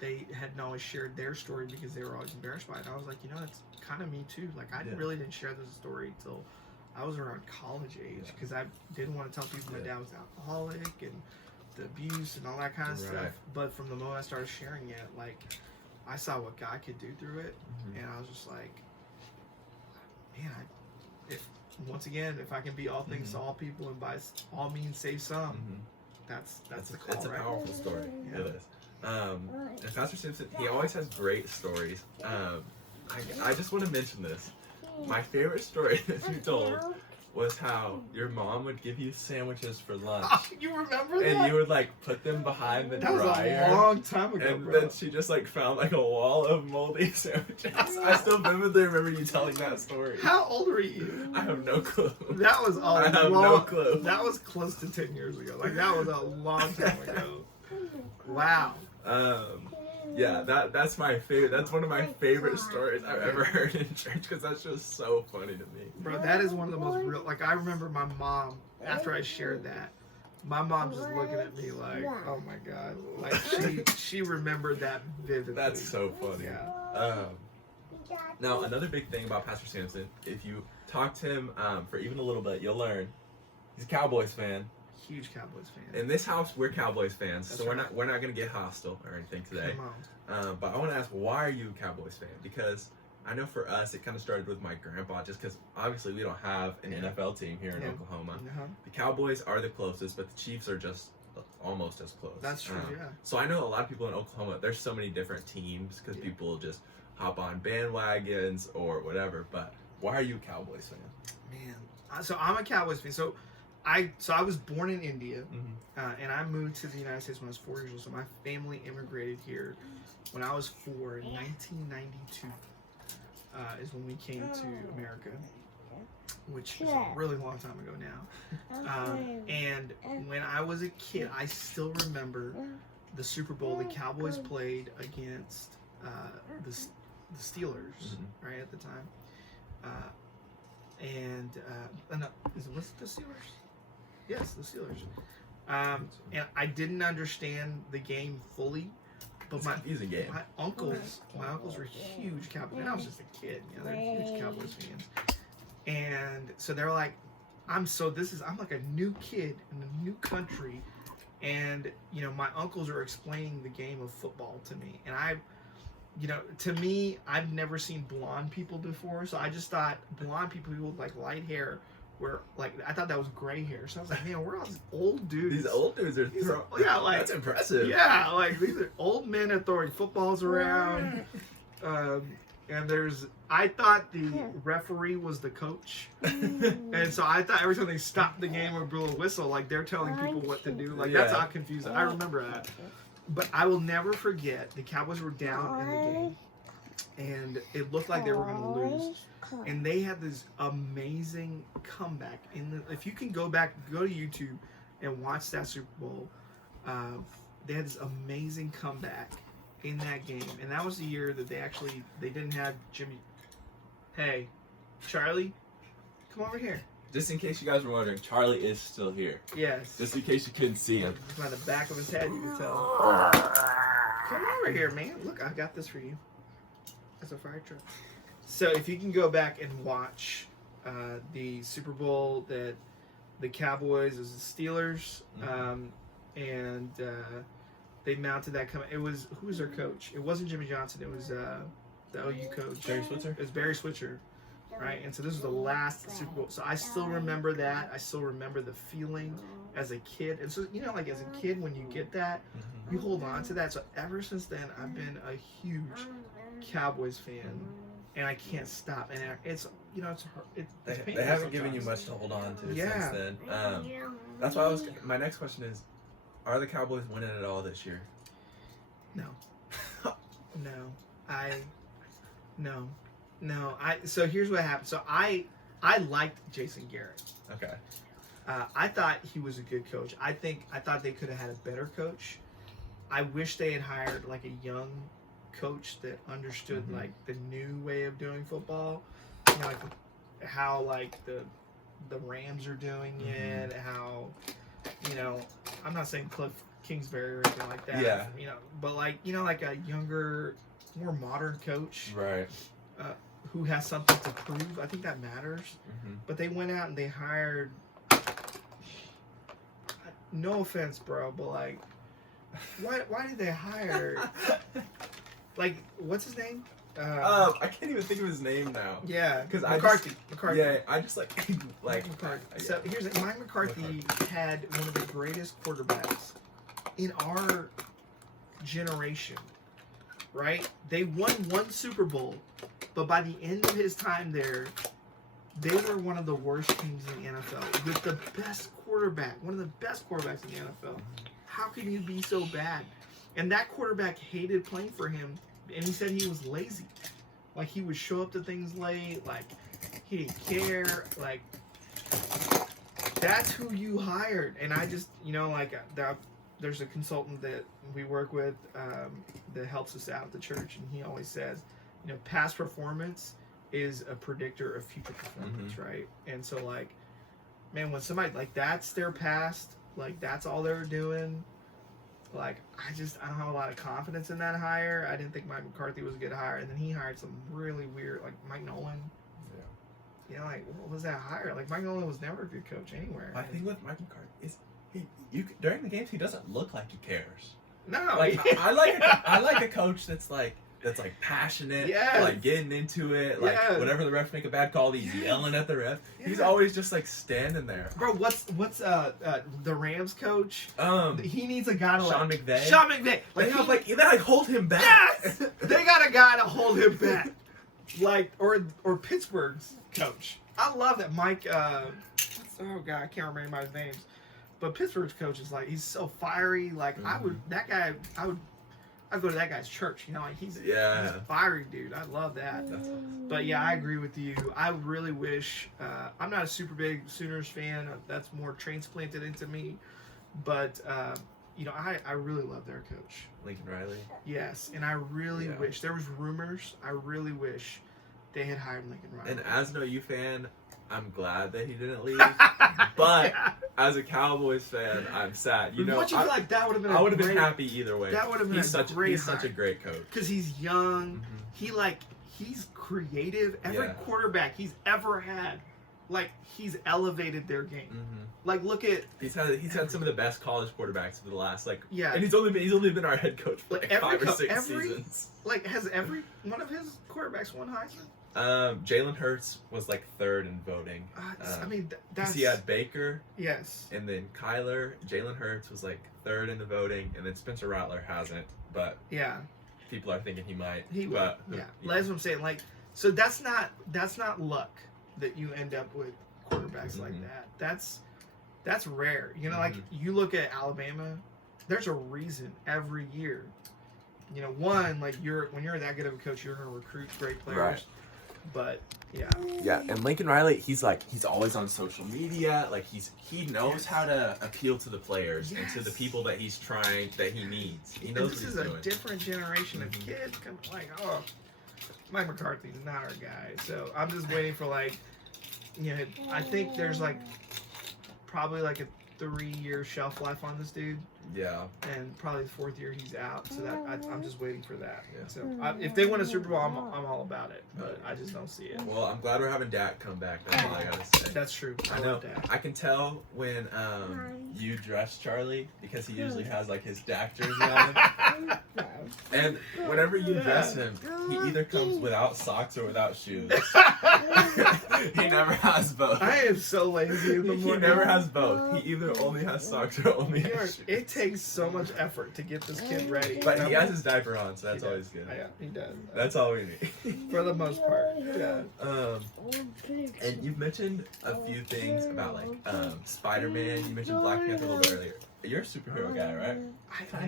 they hadn't always shared their story because they were always embarrassed by it. I was like, you know, that's kind of me too. Like, I really didn't share this story till I was around college age because I didn't want to tell people my dad was alcoholic and the abuse and all that kind of stuff. But from the moment I started sharing it, like, I saw what God could do through it, and I was just like, man, once again, if I can be all things to all people and by all means save some, that's the call, it's a right? powerful story. Yeah. It is. And Pastor Simpson, he always has great stories. I just want to mention this. My favorite story that you told was how your mom would give you sandwiches for lunch. Oh, you remember that? And you would like put them behind the dryer. That was a long time ago, and bro. then she just like found like a wall of moldy sandwiches. I still vividly remember you telling that story. How old were you? I have no clue. That was I have no clue. That was close to 10 years ago. Like, that was a long time ago. Wow. Yeah, that's my favorite. That's one of my favorite stories I've ever heard in church because that's just so funny to me. Bro, that is one of the most real. Like, I remember my mom, after I shared that, my mom just looking at me like, oh my God. Like, she remembered that vividly. That's so funny. Yeah. Now, another big thing about Pastor Samson, if you talk to him for even a little bit, you'll learn he's a Cowboys fan. Huge Cowboys fan. In this house, we're Cowboys fans, That's so right. we're not gonna get hostile or anything today. Come on. But I want to ask, why are you a Cowboys fan? Because I know for us, it kind of started with my grandpa, just because obviously we don't have an NFL team here in Oklahoma. The Cowboys are the closest, but the Chiefs are just almost as close. That's true, yeah. So I know a lot of people in Oklahoma, there's so many different teams because people just hop on bandwagons or whatever. But why are you a Cowboys fan? Man, so I'm a Cowboys fan. So I was born in India, and I moved to the United States when I was 4 years old. So my family immigrated here when I was 4 in 1992. Is when we came to America, which is a really long time ago now. And when I was a kid, I still remember the Super Bowl the Cowboys played against the Steelers, right at the time. No, was it the Steelers? Yes, the Steelers. And I didn't understand the game fully. But my uncles were huge Cowboys. And I was just a kid, you know, they're huge Cowboys fans. And so they're like, I'm like a new kid in a new country. And, you know, my uncles are explaining the game of football to me. And to me, I've never seen blonde people before. So I just thought blonde people with like light hair were like, I thought that was gray hair. So I was like, man, we're all these old dudes. These old dudes are that's impressive. Yeah, like these are old men that throwing footballs around. And I thought the referee was the coach. And so I thought every time they stopped the game or blew a whistle, like they're telling people what to do. Like that's how confused I remember that. But I will never forget the Cowboys were down in the game. And it looked like they were going to lose. And they had this amazing comeback. If you can go to YouTube and watch that Super Bowl, they had this amazing comeback in that game. And that was the year that they didn't have Jimmy. Hey, Charlie, come over here. Just in case you guys were wondering, Charlie is still here. Yes. Just in case you couldn't see him. By the back of his head, you can tell. Come over here, man. Look, I got this for you. That's a fire truck. So if you can go back and watch the Super Bowl that the Cowboys was the Steelers, and they mounted that coming. It was, who was their coach? It wasn't Jimmy Johnson. It was the OU coach. Barry Switzer? It was Barry Switzer, right? And so this was the last Super Bowl. So I still remember that. I still remember the feeling as a kid. And so, you know, like as a kid, when you get that, you hold on to that. So ever since then, I've been a huge Cowboys fan, and I can't stop. And it's, you know, it's hard. They haven't given you much to hold on to since then. That's why my next question is, are the Cowboys winning it all this year? No. So here's what happened. So I liked Jason Garrett. Okay. I thought he was a good coach. I thought they could have had a better coach. I wish they had hired like a young coach that understood like the new way of doing football. You know, like how like the Rams are doing it, how, you know, I'm not saying Cliff Kingsbury or anything like that. Yeah. You know, but like, you know, like a younger, more modern coach. Right. Who has something to prove. I think that matters. But they went out and they hired, no offense, bro, but like, why did they hire, like, what's his name? I can't even think of his name now. Yeah, because McCarthy. Yeah, I just like McCarthy. So here's it. Mike McCarthy had one of the greatest quarterbacks in our generation. Right? They won one Super Bowl, but by the end of his time there, they were one of the worst teams in the NFL with the best quarterback, one of the best quarterbacks in the NFL. How can you be so bad? And that quarterback hated playing for him, and he said he was lazy. Like, he would show up to things late, like, he didn't care, like, that's who you hired. And I just, you know, like, there's a consultant that we work with that helps us out at the church, and he always says, you know, past performance is a predictor of future performance, right? And so, like, man, when somebody, like, that's their past, like, that's all they're doing, like, I don't have a lot of confidence in that hire. I didn't think Mike McCarthy was a good hire, and then he hired some really weird, like, Mike Nolan. Yeah. You know, like, what was that hire? Like, Mike Nolan was never a good coach anywhere. My thing with Mike McCarthy is, during the games, he doesn't look like he cares. No. Like, I like a coach that's like passionate, like getting into it, like whenever the refs make a bad call, he's yelling at the ref. He's always just like standing there. Bro, what's the Rams coach? He needs a guy to Sean McVay. Sean McVay. Like they hold him back. Yes, they got a guy to hold him back. Like or Pittsburgh's coach. I love that Mike. Oh god, I can't remember anybody's names. But Pittsburgh's coach is like, he's so fiery. Like I'd go to that guy's church. You know, like he's a fiery dude. I love that. But yeah, I agree with you. I really wish. I'm not a super big Sooners fan. That's more transplanted into me. But you know, I really love their coach, Lincoln Riley. Yes, and I really wish, there was rumors. I really wish they had hired Lincoln Riley. And as an OU fan, I'm glad that he didn't leave. But as a Cowboys fan, I'm sad. You know, don't you feel like that would have been? I would have been happy either way. That would have been he's such a great coach. Because he's young. He's creative. Every quarterback he's ever had, like, he's elevated their game. Like, look at he's had some of the best college quarterbacks for the last and and he's only been our head coach for like 5 or 6 seasons. Like, has every one of his quarterbacks won Heisman? Jalen Hurts was like 3rd in voting. I mean, that's, he had Baker. Yes. And then Kyler. Jalen Hurts was like 3rd in the voting, and then Spencer Rattler hasn't. But people are thinking he might. He will. But, That's what I'm saying. Like, so that's not luck that you end up with quarterbacks like that. That's rare. You know, like you look at Alabama. There's a reason every year. You know, one, like when you're that good of a coach, you're going to recruit great players. Right. But and Lincoln Riley, he's always on social media. Like he knows how to appeal to the players and to the people that he needs. He knows this what he's is doing. A different generation of kids coming. Like, Mike McCarthy's not our guy. So I'm just waiting for, like, I think there's like probably like a 3-year shelf life on this dude. Yeah. And probably the 4th year he's out, so that I'm just waiting for that. Yeah. So if they win a Super Bowl, I'm all about it, but I just don't see it. Well, I'm glad we're having Dak come back. That's all I gotta say. That's true. I know. I can tell when you dress Charlie because he usually has like his Dak jersey on him. And whenever you dress him, he either comes without socks or without shoes. He never has both. I am so lazy in the morning. He never has both. He either only has socks or only has shoes. It takes so much effort to get this kid ready. But he has his diaper on, so that's always good. Yeah, he does. That's all we need. For the most part, yeah. And you've mentioned a few things about like Spider-Man. You mentioned Black Panther a little bit earlier. You're a superhero guy, right? I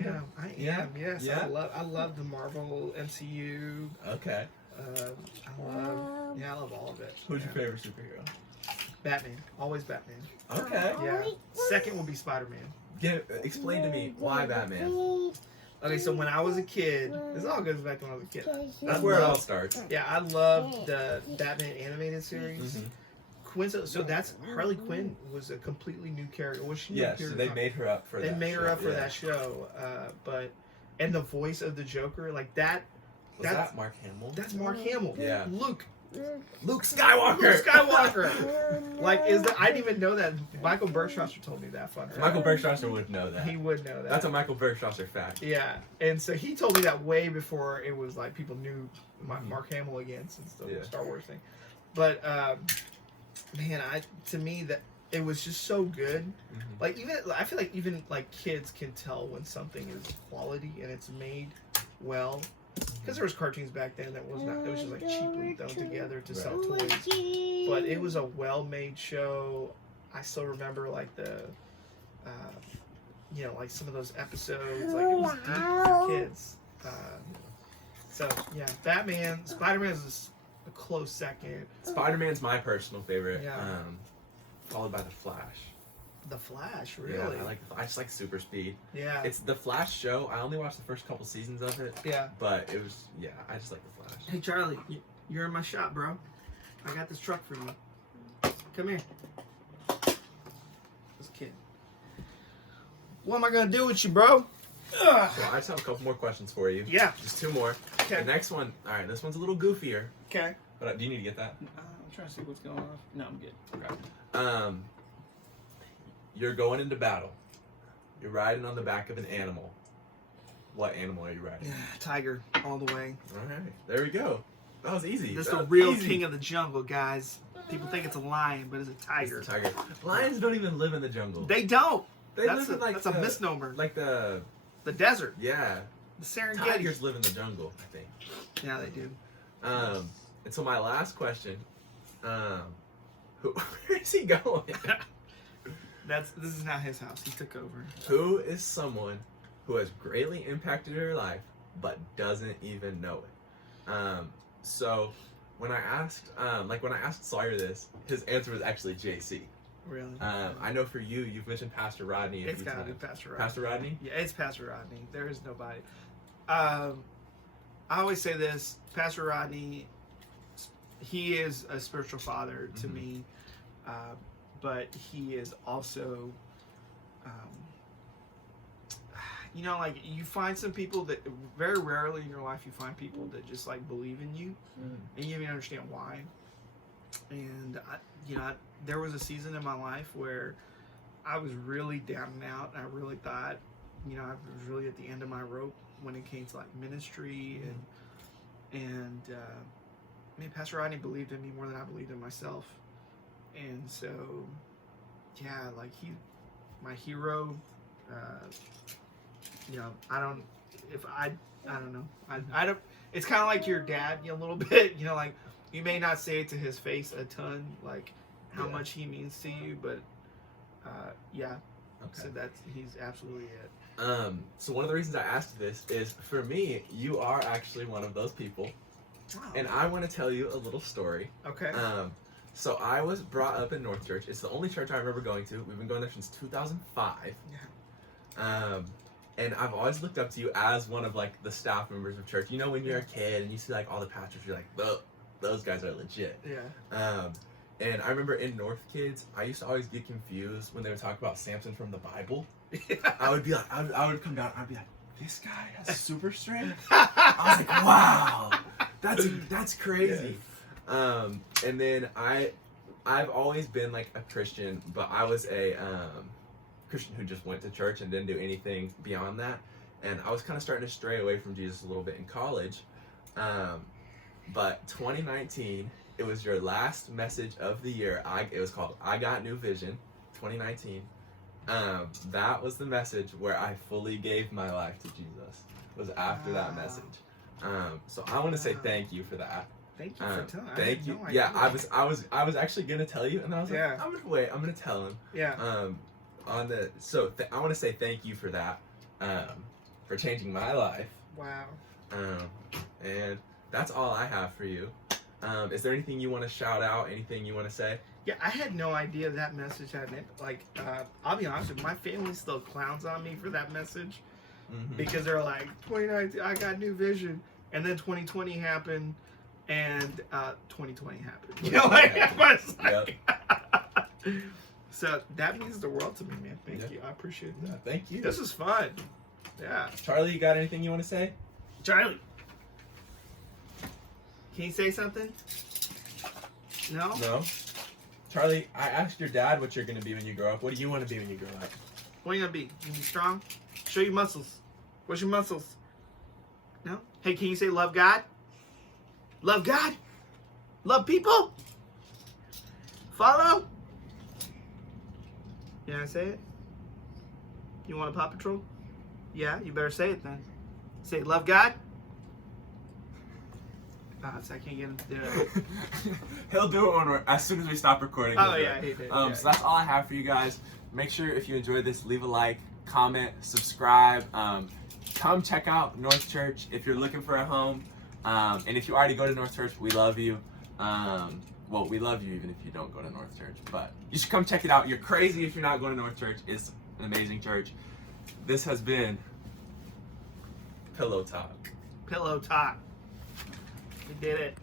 am. Yes. Yeah. I love the Marvel MCU. Okay. I love all of it. Who's your favorite superhero? Batman. Always Batman. Okay. Yeah. Second would be Spider-Man. Explain to me why Batman. Okay, so when I was a kid, this all goes back to when I was a kid. That's where it all starts. Yeah, I loved the Batman animated series. So that's Harley Quinn was a completely new character. Was she? Yeah, so they made her up for that. They made her up for that show. And the voice of the Joker, like that. Was that Mark Hamill? That's Mark Hamill. Yeah. Luke Skywalker. Luke Skywalker. Like, I didn't even know that. Michael Bergstrasser told me that. Fun. Michael Bergstrasser would know that. He would know that. That's a Michael Bergstrasser fact. Yeah, and so he told me that way before it was like people knew Mark Hamill again since the Star Wars thing. But man, to me that it was just so good. Like I feel like even like kids can tell when something is quality and it's made well. Because there was cartoons back then that was not. It was just like cheaply thrown together to sell toys. But it was a well-made show. I still remember like the, like some of those episodes. Like it was deep for kids. So yeah, Batman, Spider-Man is a close second. Spider-Man's my personal favorite. Yeah. Followed by the Flash. The Flash, really? Yeah, I just like super speed. Yeah. It's the Flash show. I only watched the first couple seasons of it. Yeah. But it was, I just like the Flash. Hey, Charlie, you're in my shop, bro. I got this truck for you. Come here. This kid. What am I going to do with you, bro? So I just have a couple more questions for you. Yeah. Just 2 more. Okay. The next one, all right, this one's a little goofier. Okay. But do you need to get that? I'm trying to see what's going on. No, I'm good. Okay. You're going into battle. You're riding on the back of an animal. What animal are you riding? Tiger, all the way. All right, there we go. That was easy. This is the real king of the jungle, guys. People think it's a lion, but it's a tiger. It's a tiger. Lions don't even live in the jungle. They don't. They live in that's a misnomer. Like the desert. Yeah. The Serengeti. Tigers live in the jungle, I think. Yeah, they do. And so my last question, where is he going? This is not his house. He took over. Who is someone who has greatly impacted your life but doesn't even know it? So when I asked Sawyer this, his answer was actually JC. Really? I know for you, you've mentioned Pastor Rodney. It's gotta be Pastor Rodney. Pastor Rodney? Yeah, it's Pastor Rodney. There is nobody. I always say this: Pastor Rodney, he is a spiritual father to me. But he is also, like you find some people that very rarely in your life you find people that just like believe in you, and you even understand why. And there was a season in my life where I was really down and out, and I really thought, I was really at the end of my rope when it came to like ministry, and Pastor Rodney believed in me more than I believed in myself. And so, yeah, like my hero. I don't know. I don't. It's kind of like your dad, a little bit. Like you may not say it to his face a ton, like how much he means to you, but yeah. Okay. So he's absolutely it. So one of the reasons I asked this is for me, you are actually one of those people, and I want to tell you a little story. Okay. So I was brought up in North Church. It's the only church I remember going to. We've been going there since 2005. Yeah. And I've always looked up to you as one of like the staff members of church. When you're a kid and you see like all the pastors, you're like, those guys are legit. Yeah. And I remember in North Kids, I used to always get confused when they would talk about Samson from the Bible. I would be like, I would come down, I'd be like, this guy has super strength? I was like, wow, that's crazy. And then I've always been like a Christian, but I was a Christian who just went to church and didn't do anything beyond that. And I was kind of starting to stray away from Jesus a little bit in college. But 2019, it was your last message of the year. It was called I Got New Vision 2019. That was the message where I fully gave my life to Jesus. Was after that message. So I want to say thank you for that. Thank you for telling. Thank you. No Yeah, idea. I was actually gonna tell you, and I was like, Yeah. I'm gonna wait. I'm gonna tell him. Yeah. I want to say thank you for that. For changing my life. Wow. And that's all I have for you. Is there anything you want to shout out? Anything you want to say? Yeah, I had no idea that message had an I'll be honest with you, my family still clowns on me for that message because they're like, 2019, I got new vision, and then 2020 happened, and 2020 happened. You know, like, I was like, so that means the world to me, man. Thank you. I appreciate that. Yeah, thank you. This is fun. Yeah. Charlie, you got anything you want to say? Charlie, can you say something? No? No. Charlie, I asked your dad what you're going to be when you grow up. What do you want to be when you grow up? What are you gonna be? You gonna be strong? Show your muscles. What's your muscles? No? Hey, can you say love God? Love God? Love people? Follow? You wanna say it? You want a Paw Patrol? Yeah, you better say it then. Say love God? So I can't get him to do it. He'll do it when as soon as we stop recording. Oh yeah, he did. Yeah. So that's all I have for you guys. Make sure if you enjoyed this, leave a like, comment, subscribe. Come check out North Church if you're looking for a home. And if you already go to North Church, we love you. Well, we love you even if you don't go to North Church. But you should come check it out. You're crazy if you're not going to North Church. It's an amazing church. This has been Pillow Talk. Pillow Talk. We did it.